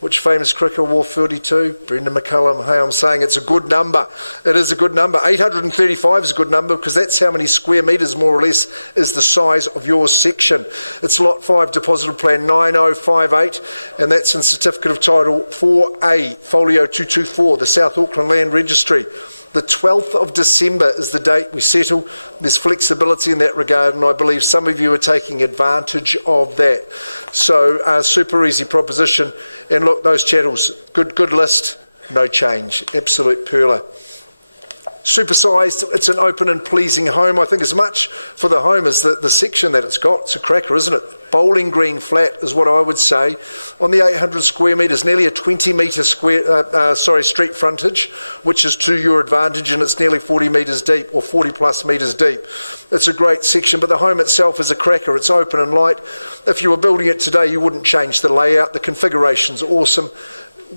Which famous cricketer wore 42? Brendan McCullum. Hey, I'm saying it's a good number. It is a good number. 835 is a good number because that's how many square metres, more or less, is the size of your section. It's Lot 5, Deposited Plan 9058, and that's in Certificate of Title 4A, Folio 224, the South Auckland Land Registry. The 12th of December is the date we settle. There's flexibility in that regard, and I believe some of you are taking advantage of that. So, super easy proposition. And look, those chattels, good list, no change, absolute perler. Supersized, it's an open and pleasing home. I think as much for the home as the section that it's got. It's a cracker, isn't it? Bowling green flat is what I would say. On the 800 square metres, nearly a 20 metre street frontage, which is to your advantage, and it's nearly 40 metres deep, or 40 plus metres deep. It's a great section, but the home itself is a cracker. It's open and light. If you were building it today, you wouldn't change the layout. The configuration's awesome.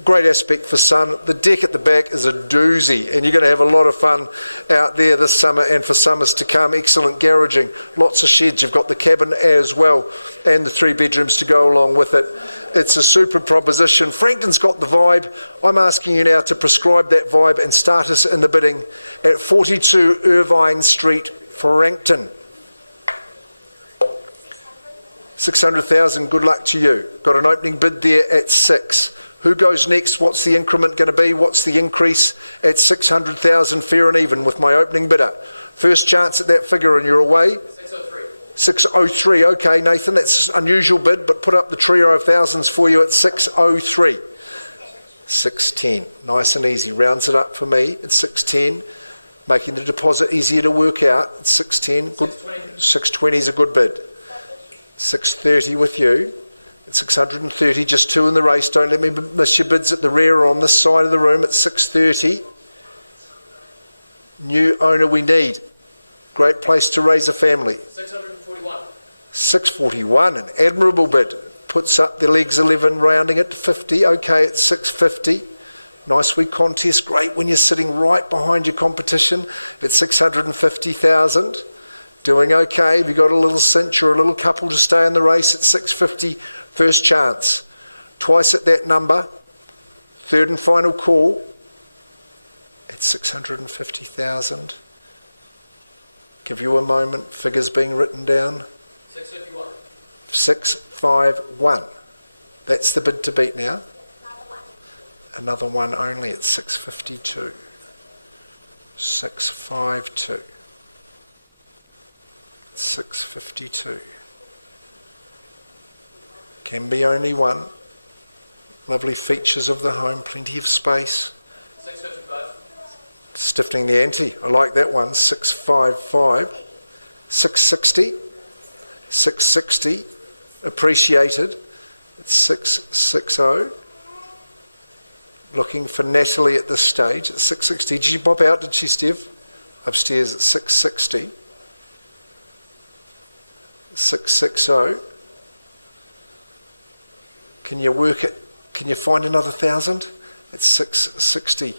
Great aspect for sun. The deck at the back is a doozy, and you're going to have a lot of fun out there this summer and for summers to come. Excellent garaging, lots of sheds. You've got the cabin as well, and the 3 bedrooms to go along with it. It's a super proposition. Frankton's got the vibe. I'm asking you now to prescribe that vibe and start us in the bidding at 42 Irvine Street, Frankton. 600,000, good luck to you. Got an opening bid there at 6. Who goes next? What's the increment going to be? What's the increase at 600,000, fair and even with my opening bidder? First chance at that figure and you're away. 603. 603, okay, Nathan, that's an unusual bid, but put up the trio of thousands for you at 603. 610, nice and easy, rounds it up for me at 610, making the deposit easier to work out at 610. Good. 620 is a good bid. 630 with you. At 630, just 2 in the race. Don't let me miss your bids at the rear or on this side of the room at 630. New owner we need. Great place to raise a family. 641. 641, an admirable bid. Puts up the legs 11, rounding it to 50. Okay, at 650. Nice wee contest. Great when you're sitting right behind your competition at 650,000. Doing okay. Have you got a little cinch or a little couple to stay in the race at 650? First chance. Twice at that number. Third and final call at 650,000. Give you a moment. Figures being written down. 651. 651. That's the bid to beat now. Another one only at 652. 652. 652. Can be only one. Lovely features of the home, plenty of space. 655. Stiffening the ante. I like that one. 655. 660. 660. Appreciated. It's 660. Looking for Natalie at this stage at 660. Did she pop out? Did she, Steve? Upstairs at 660. 660. Can you work it? Can you find another 1,000? It's 660.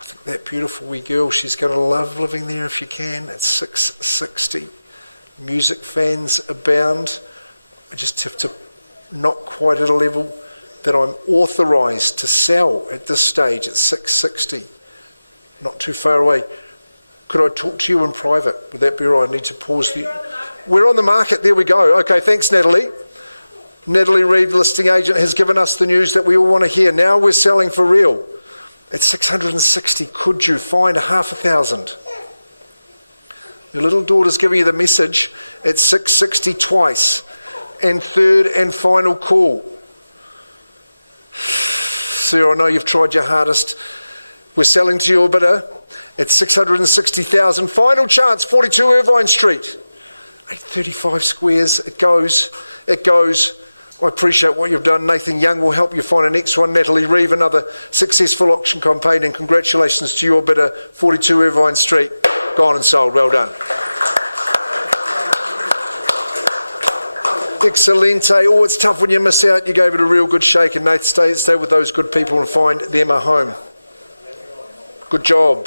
I think that beautiful wee girl, she's going to love living there if you can. It's 660. Music fans abound. I just have to not quite at a level that I'm authorised to sell at this stage at 660. Not too far away. Could I talk to you in private? Would that be all right? I need to pause the... We're on the market. There we go. Okay, thanks, Natalie. Natalie Reeve, listing agent, has given us the news that we all want to hear. Now we're selling for real. At 660, could you find 500,000? Your little daughter's giving you the message at 660 twice. And third and final call. Sir, I know you've tried your hardest. We're selling to your bidder at 660,000. Final chance, 42 Irvine Street. 35 squares, it goes. I appreciate what you've done. Nathan Young will help you find a next one. Natalie Reeve, another successful auction campaign, and congratulations to your bidder, 42 Irvine Street. Gone and sold, well done. Excelente. Oh, it's tough when you miss out. You gave it a real good shake, and Nathan, stay with those good people and find them a home. Good job.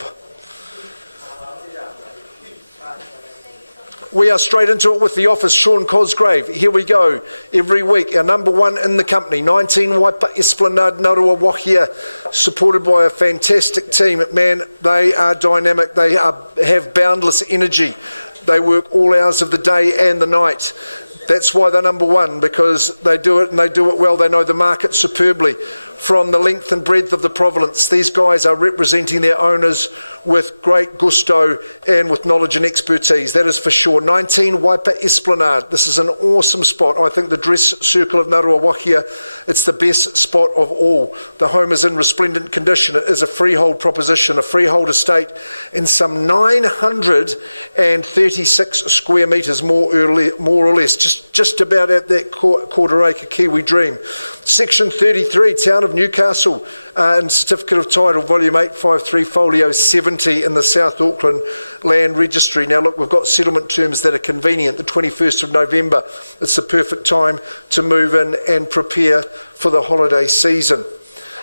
We are straight into it with the office. Sean Cosgrave, here we go. Every week, our number one in the company, 19 Waipa Esplanade Narua Wahia, supported by a fantastic team. Man, they are dynamic. They have boundless energy. They work all hours of the day and the night. That's why they're number one, because they do it and they do it well. They know the market superbly. From the length and breadth of the province, these guys are representing their owners with great gusto and with knowledge and expertise. That is for sure. 19 Waipa Esplanade. This is an awesome spot. I think the dress circle of Narua Wahia, it's the best spot of all. The home is in resplendent condition. It is a freehold proposition, a freehold estate in some 936 square metres, more or less, just about at that quarter acre Kiwi dream. Section 33, Town of Newcastle, and Certificate of Title, Volume 853, Folio 70 in the South Auckland Land Registry. Now look, we've got settlement terms that are convenient. The 21st of November, it's the perfect time to move in and prepare for the holiday season.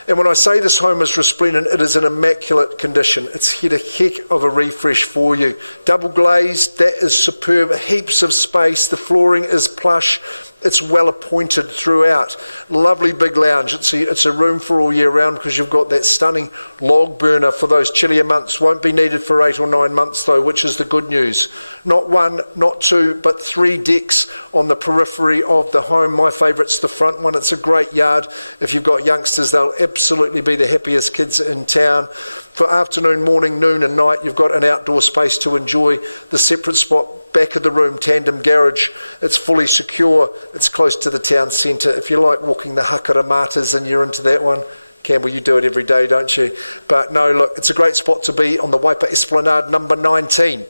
And when I say this home is resplendent, it is in immaculate condition. It's had a heck of a refresh for you. Double glazed, that is superb. Heaps of space. The flooring is plush. It's well appointed throughout. Lovely big lounge. It's a room for all year round because you've got that stunning log burner for those chillier months. Won't be needed for 8 or 9 months though, which is the good news. Not one, not two, but 3 decks on the periphery of the home. My favourite's the front one. It's a great yard. If you've got youngsters, they'll absolutely be the happiest kids in town. For afternoon, morning, noon and night, you've got an outdoor space to enjoy. The separate spot back of the room, tandem garage. It's fully secure. It's close to the town centre. If you like walking the Hakara Matas and you're into that one, Campbell, you do it every day, don't you? But no, look, it's a great spot to be on the Waipa Esplanade number 19.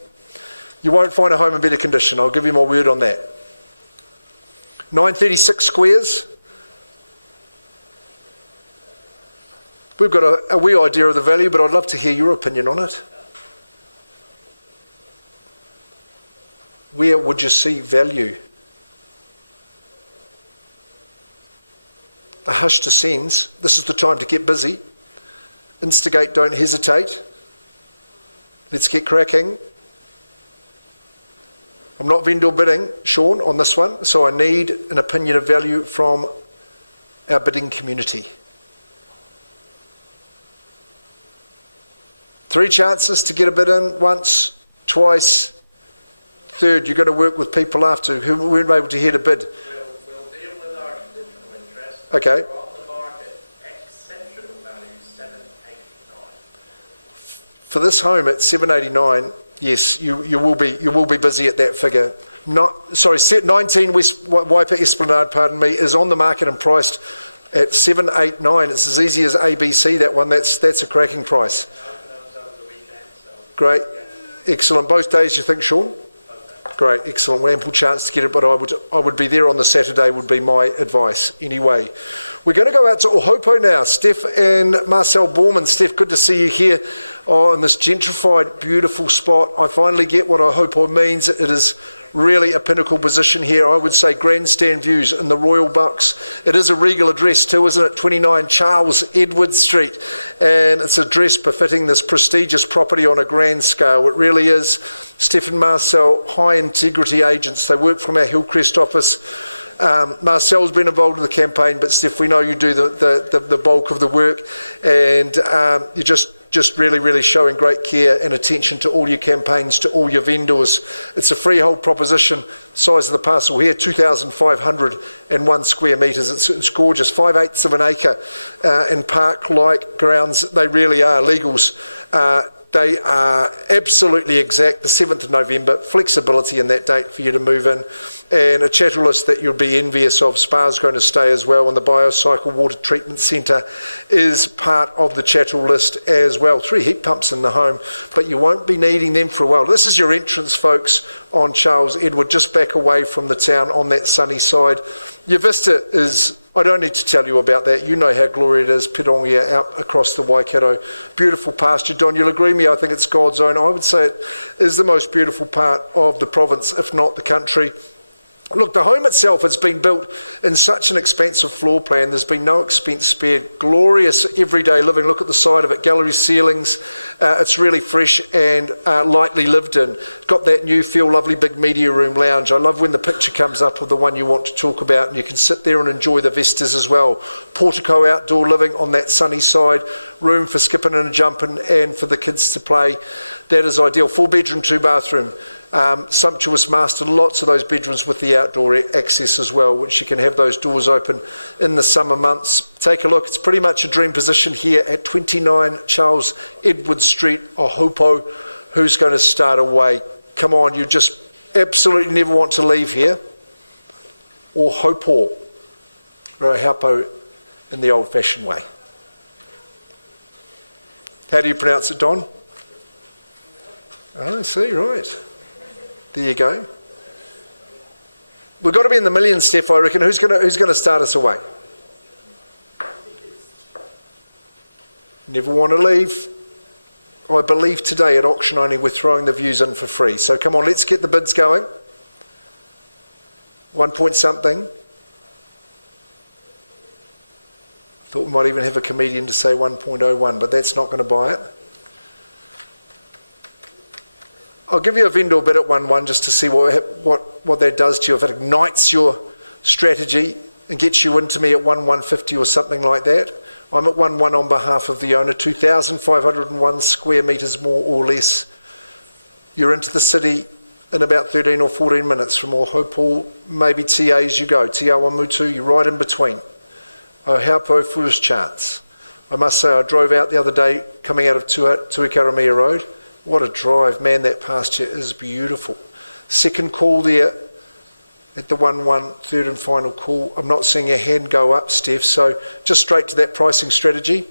You won't find a home in better condition. I'll give you my word on that. 936 squares. We've got a wee idea of the value, but I'd love to hear your opinion on it. Where would you see value? A hush descends. This is the time to get busy. Instigate, don't hesitate. Let's get cracking. I'm not vendor bidding, Sean, on this one, so I need an opinion of value from our bidding community. 3 chances to get a bid in, once, twice, third. You're going to work with people after who weren't able to hear the bid. We'll deal with our conditional interest. Okay. We're on the market, exceptional value, 789. For this home at 789, yes, you will be busy at that figure. 19 West Waipa Esplanade, pardon me, is on the market and priced at 789. It's as easy as ABC, that one. That's a cracking price. Great, excellent. Both days, you think, Sean? Great, excellent. Ample chance to get it, but I would be there on the Saturday, would be my advice. Anyway, we're going to go out to Ohopo now. Steph and Marcel Borman. Steph, good to see you here in this gentrified, beautiful spot. I finally get what Ohopo means. It is really a pinnacle position here. I would say grandstand views in the Royal Bucks. It is a regal address too, isn't it? 29 Charles Edwards Street. And it's a address befitting this prestigious property on a grand scale. It really is. Steph and Marcel, high integrity agents. They work from our Hillcrest office. Marcel's been involved in the campaign, but Steph, we know you do the bulk of the work, and you're just really showing great care and attention to all your campaigns, to all your vendors. It's a freehold proposition. Size of the parcel here, 2,501 square metres. It's gorgeous, 5/8 of an acre in park-like grounds. They really are legals. They are absolutely exact, the 7th of November, flexibility in that date for you to move in, and a chattel list that you'll be envious of. Spa's going to stay as well, and the Biocycle Water Treatment Centre is part of the chattel list as well. 3 heat pumps in the home, but you won't be needing them for a while. This is your entrance, folks, on Charles Edward, just back away from the town on that sunny side. Your vista is, I don't need to tell you about that. You know how glorious it is, Pirongia out across the Waikato. Beautiful pasture. Don, you'll agree with me, I think it's God's own. I would say it is the most beautiful part of the province, if not the country. Look, the home itself has been built in such an expansive floor plan. There's been no expense spared. Glorious everyday living. Look at the side of it. Gallery ceilings. It's really fresh and lightly lived in. Got that new feel lovely big media room lounge. I love when the picture comes up of the one you want to talk about, and you can sit there and enjoy the vistas as well. Portico outdoor living on that sunny side. Room for skipping and jumping and for the kids to play. That is ideal. 4-bedroom, 2-bathroom. Sumptuous master, lots of those bedrooms with the outdoor access as well, which you can have those doors open in the summer months. Take a look, it's pretty much a dream position here at 29 Charles Edward Street, Ohopo. Who's going to start away? Come on, you just absolutely never want to leave here. Ohopo, Rohapo in the old-fashioned way. How do you pronounce it, Don? Oh, I see, right. There you go. We've got to be in the millions, Steph, I reckon. Who's going to start us away? Never want to leave. I believe today at auction only we're throwing the views in for free. So come on, let's get the bids going. 1 point something. Thought we might even have a comedian to say 1.01, but that's not going to buy it. I'll give you a vendor bid at 1.1 just to see what that does to you. If it ignites your strategy and gets you into me at 1.150 or something like that. I'm at 1.1 on behalf of the owner, 2,501 square metres more or less. You're into the city in about 13 or 14 minutes from Ohopo, maybe TA as you go. Te Awamutu, you're right in between. Ohopo, first chance. I must say, I drove out the other day coming out of Tuikaramea Road. What a drive, man, that pasture is beautiful. Second call there at the 1.1, third and final call. I'm not seeing a hand go up, Steph, so just straight to that pricing strategy.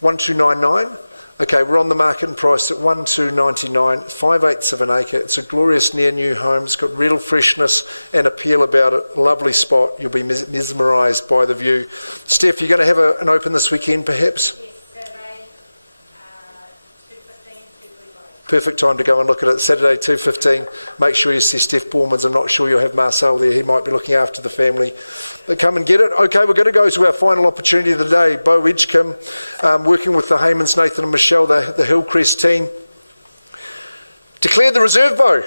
1,299. Okay, we're on the market and priced at 1,299, 5/8 of an acre. It's a glorious near new home. It's got real freshness and appeal about it. Lovely spot. You'll be mesmerised by the view. Steph, you're going to have an open this weekend, perhaps? Perfect time to go and look at it. Saturday, 2:15. Make sure you see Steph Bormans. I'm not sure you'll have Marcel there. He might be looking after the family. But come and get it. Okay, we're going to go to our final opportunity of the day. Bo Edgecombe, working with the Haymans, Nathan and Michelle, the Hillcrest team. Declared the reserve, Bo.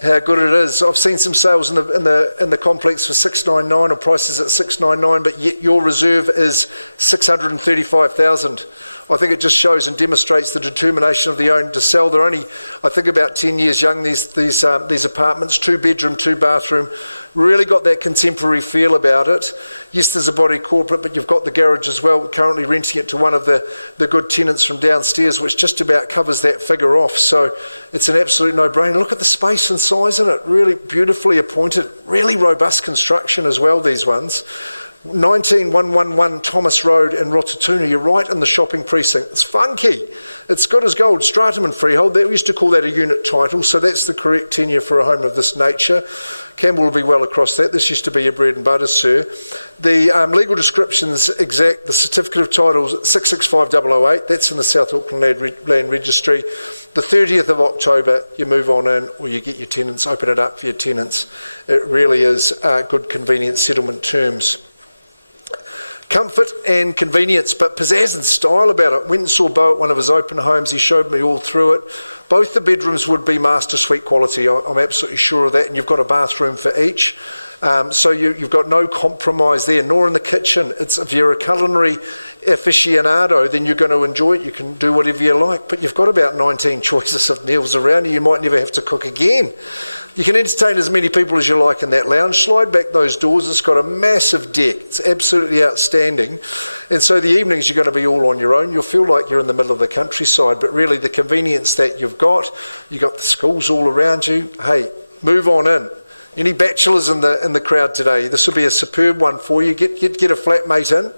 How good it is. I've seen some sales in the complex for 699 or prices at 699, but yet your reserve is 635,000. I think it just shows and demonstrates the determination of the owner to sell. They're only, I think, about 10 years young, these apartments, 2-bedroom, 2-bathroom. Really got that contemporary feel about it. Yes, there's a body corporate, but you've got the garage as well. We're currently renting it to one of the good tenants from downstairs, which just about covers that figure off. So it's an absolute no-brainer. Look at the space and size in it. Really beautifully appointed. Really robust construction as well, these ones. 19111 Thomas Road in Rotatuna. You're right in the shopping precinct. It's funky. It's good as gold. Stratum and freehold. We used to call that a unit title, so that's the correct tenure for a home of this nature. Campbell will be well across that. This used to be your bread and butter, sir. The legal description's exact. The certificate of title's 665008. That's in the South Auckland Land Registry. The 30th of October, you move on in, or you get your tenants, open it up for your tenants. It really is good, convenient settlement terms. Comfort and convenience, but pizzazz and style about it. Went and saw Bo at one of his open homes. He showed me all through it. Both the bedrooms would be master suite quality. I'm absolutely sure of that. And you've got a bathroom for each. So you've got no compromise there, nor in the kitchen. If you're a culinary aficionado, then you're going to enjoy it. You can do whatever you like, but you've got about 19 choices of meals around you. You might never have to cook again. You can entertain as many people as you like in that lounge. Slide back those doors. It's got a massive deck. It's absolutely outstanding. And so the evenings you're going to be all on your own. You'll feel like you're in the middle of the countryside, but really the convenience that you've got the schools all around you. Hey, move on in. Any bachelors in the crowd today? This will be a superb one for you. Get a flatmate in,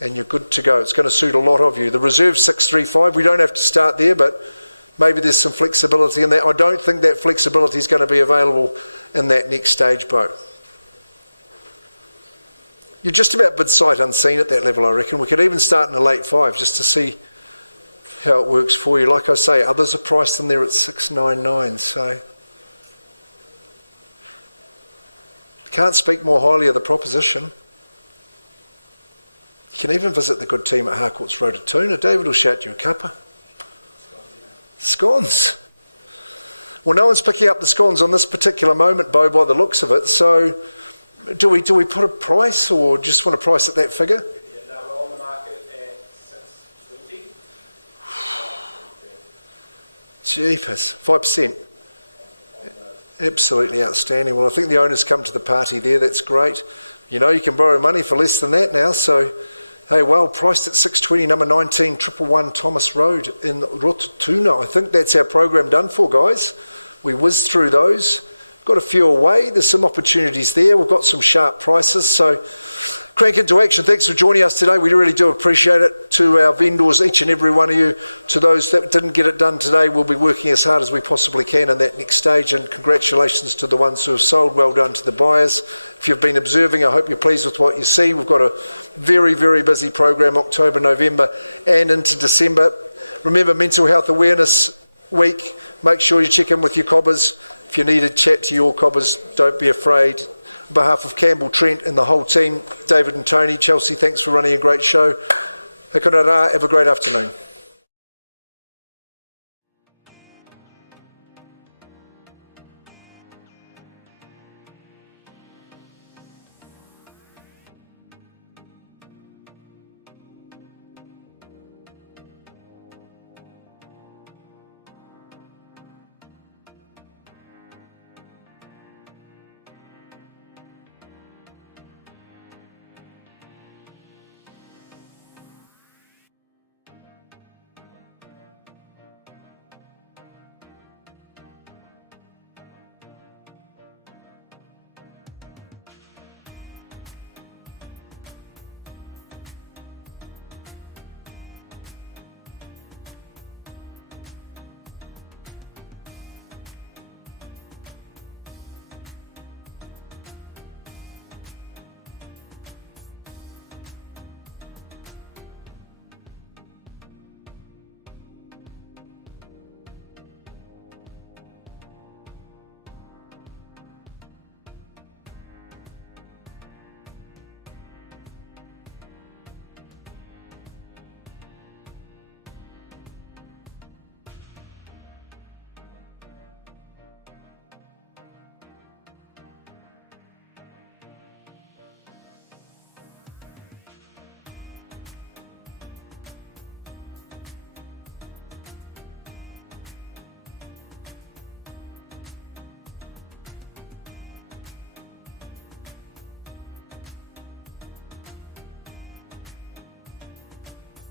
and you're good to go. It's going to suit a lot of you. The reserve 635. We don't have to start there, but maybe there's some flexibility in that. I don't think that flexibility is going to be available in that next stage boat. You're just about bid sight unseen at that level, I reckon. We could even start in a late 5 just to see how it works for you. Like I say, others are priced in there at 699, so can't speak more highly of the proposition. You can even visit the good team at Harcourts Road at Tuna. David will shout you a cuppa. Scones. Well, no one's picking up the scones on this particular moment, Bo, by the looks of it. So do we put a price, or just want to price at that figure? Yeah, no, we're on the market at 620. Jeepers, 5%. Absolutely outstanding. Well, I think the owners come to the party there. That's great. You know, you can borrow money for less than that now. So, hey, well, priced at 620, number 19, 111 Thomas Road in Rototuna. I think that's our program done for, guys. We whizzed through those. Got a few away. There's some opportunities there. We've got some sharp prices. So, crank into action. Thanks for joining us today. We really do appreciate it. To our vendors, each and every one of you, to those that didn't get it done today, we'll be working as hard as we possibly can in that next stage, and congratulations to the ones who have sold. Well done to the buyers. If you've been observing, I hope you're pleased with what you see. We've got a very, very busy program, October, November and into December. Remember, Mental Health Awareness Week. Make sure you check in with your cobbers. If you need to chat to your cobbers, don't be afraid. On behalf of Campbell, Trent and the whole team, David and Tony, Chelsea, thanks for running a great show. He kora rā, have a great afternoon.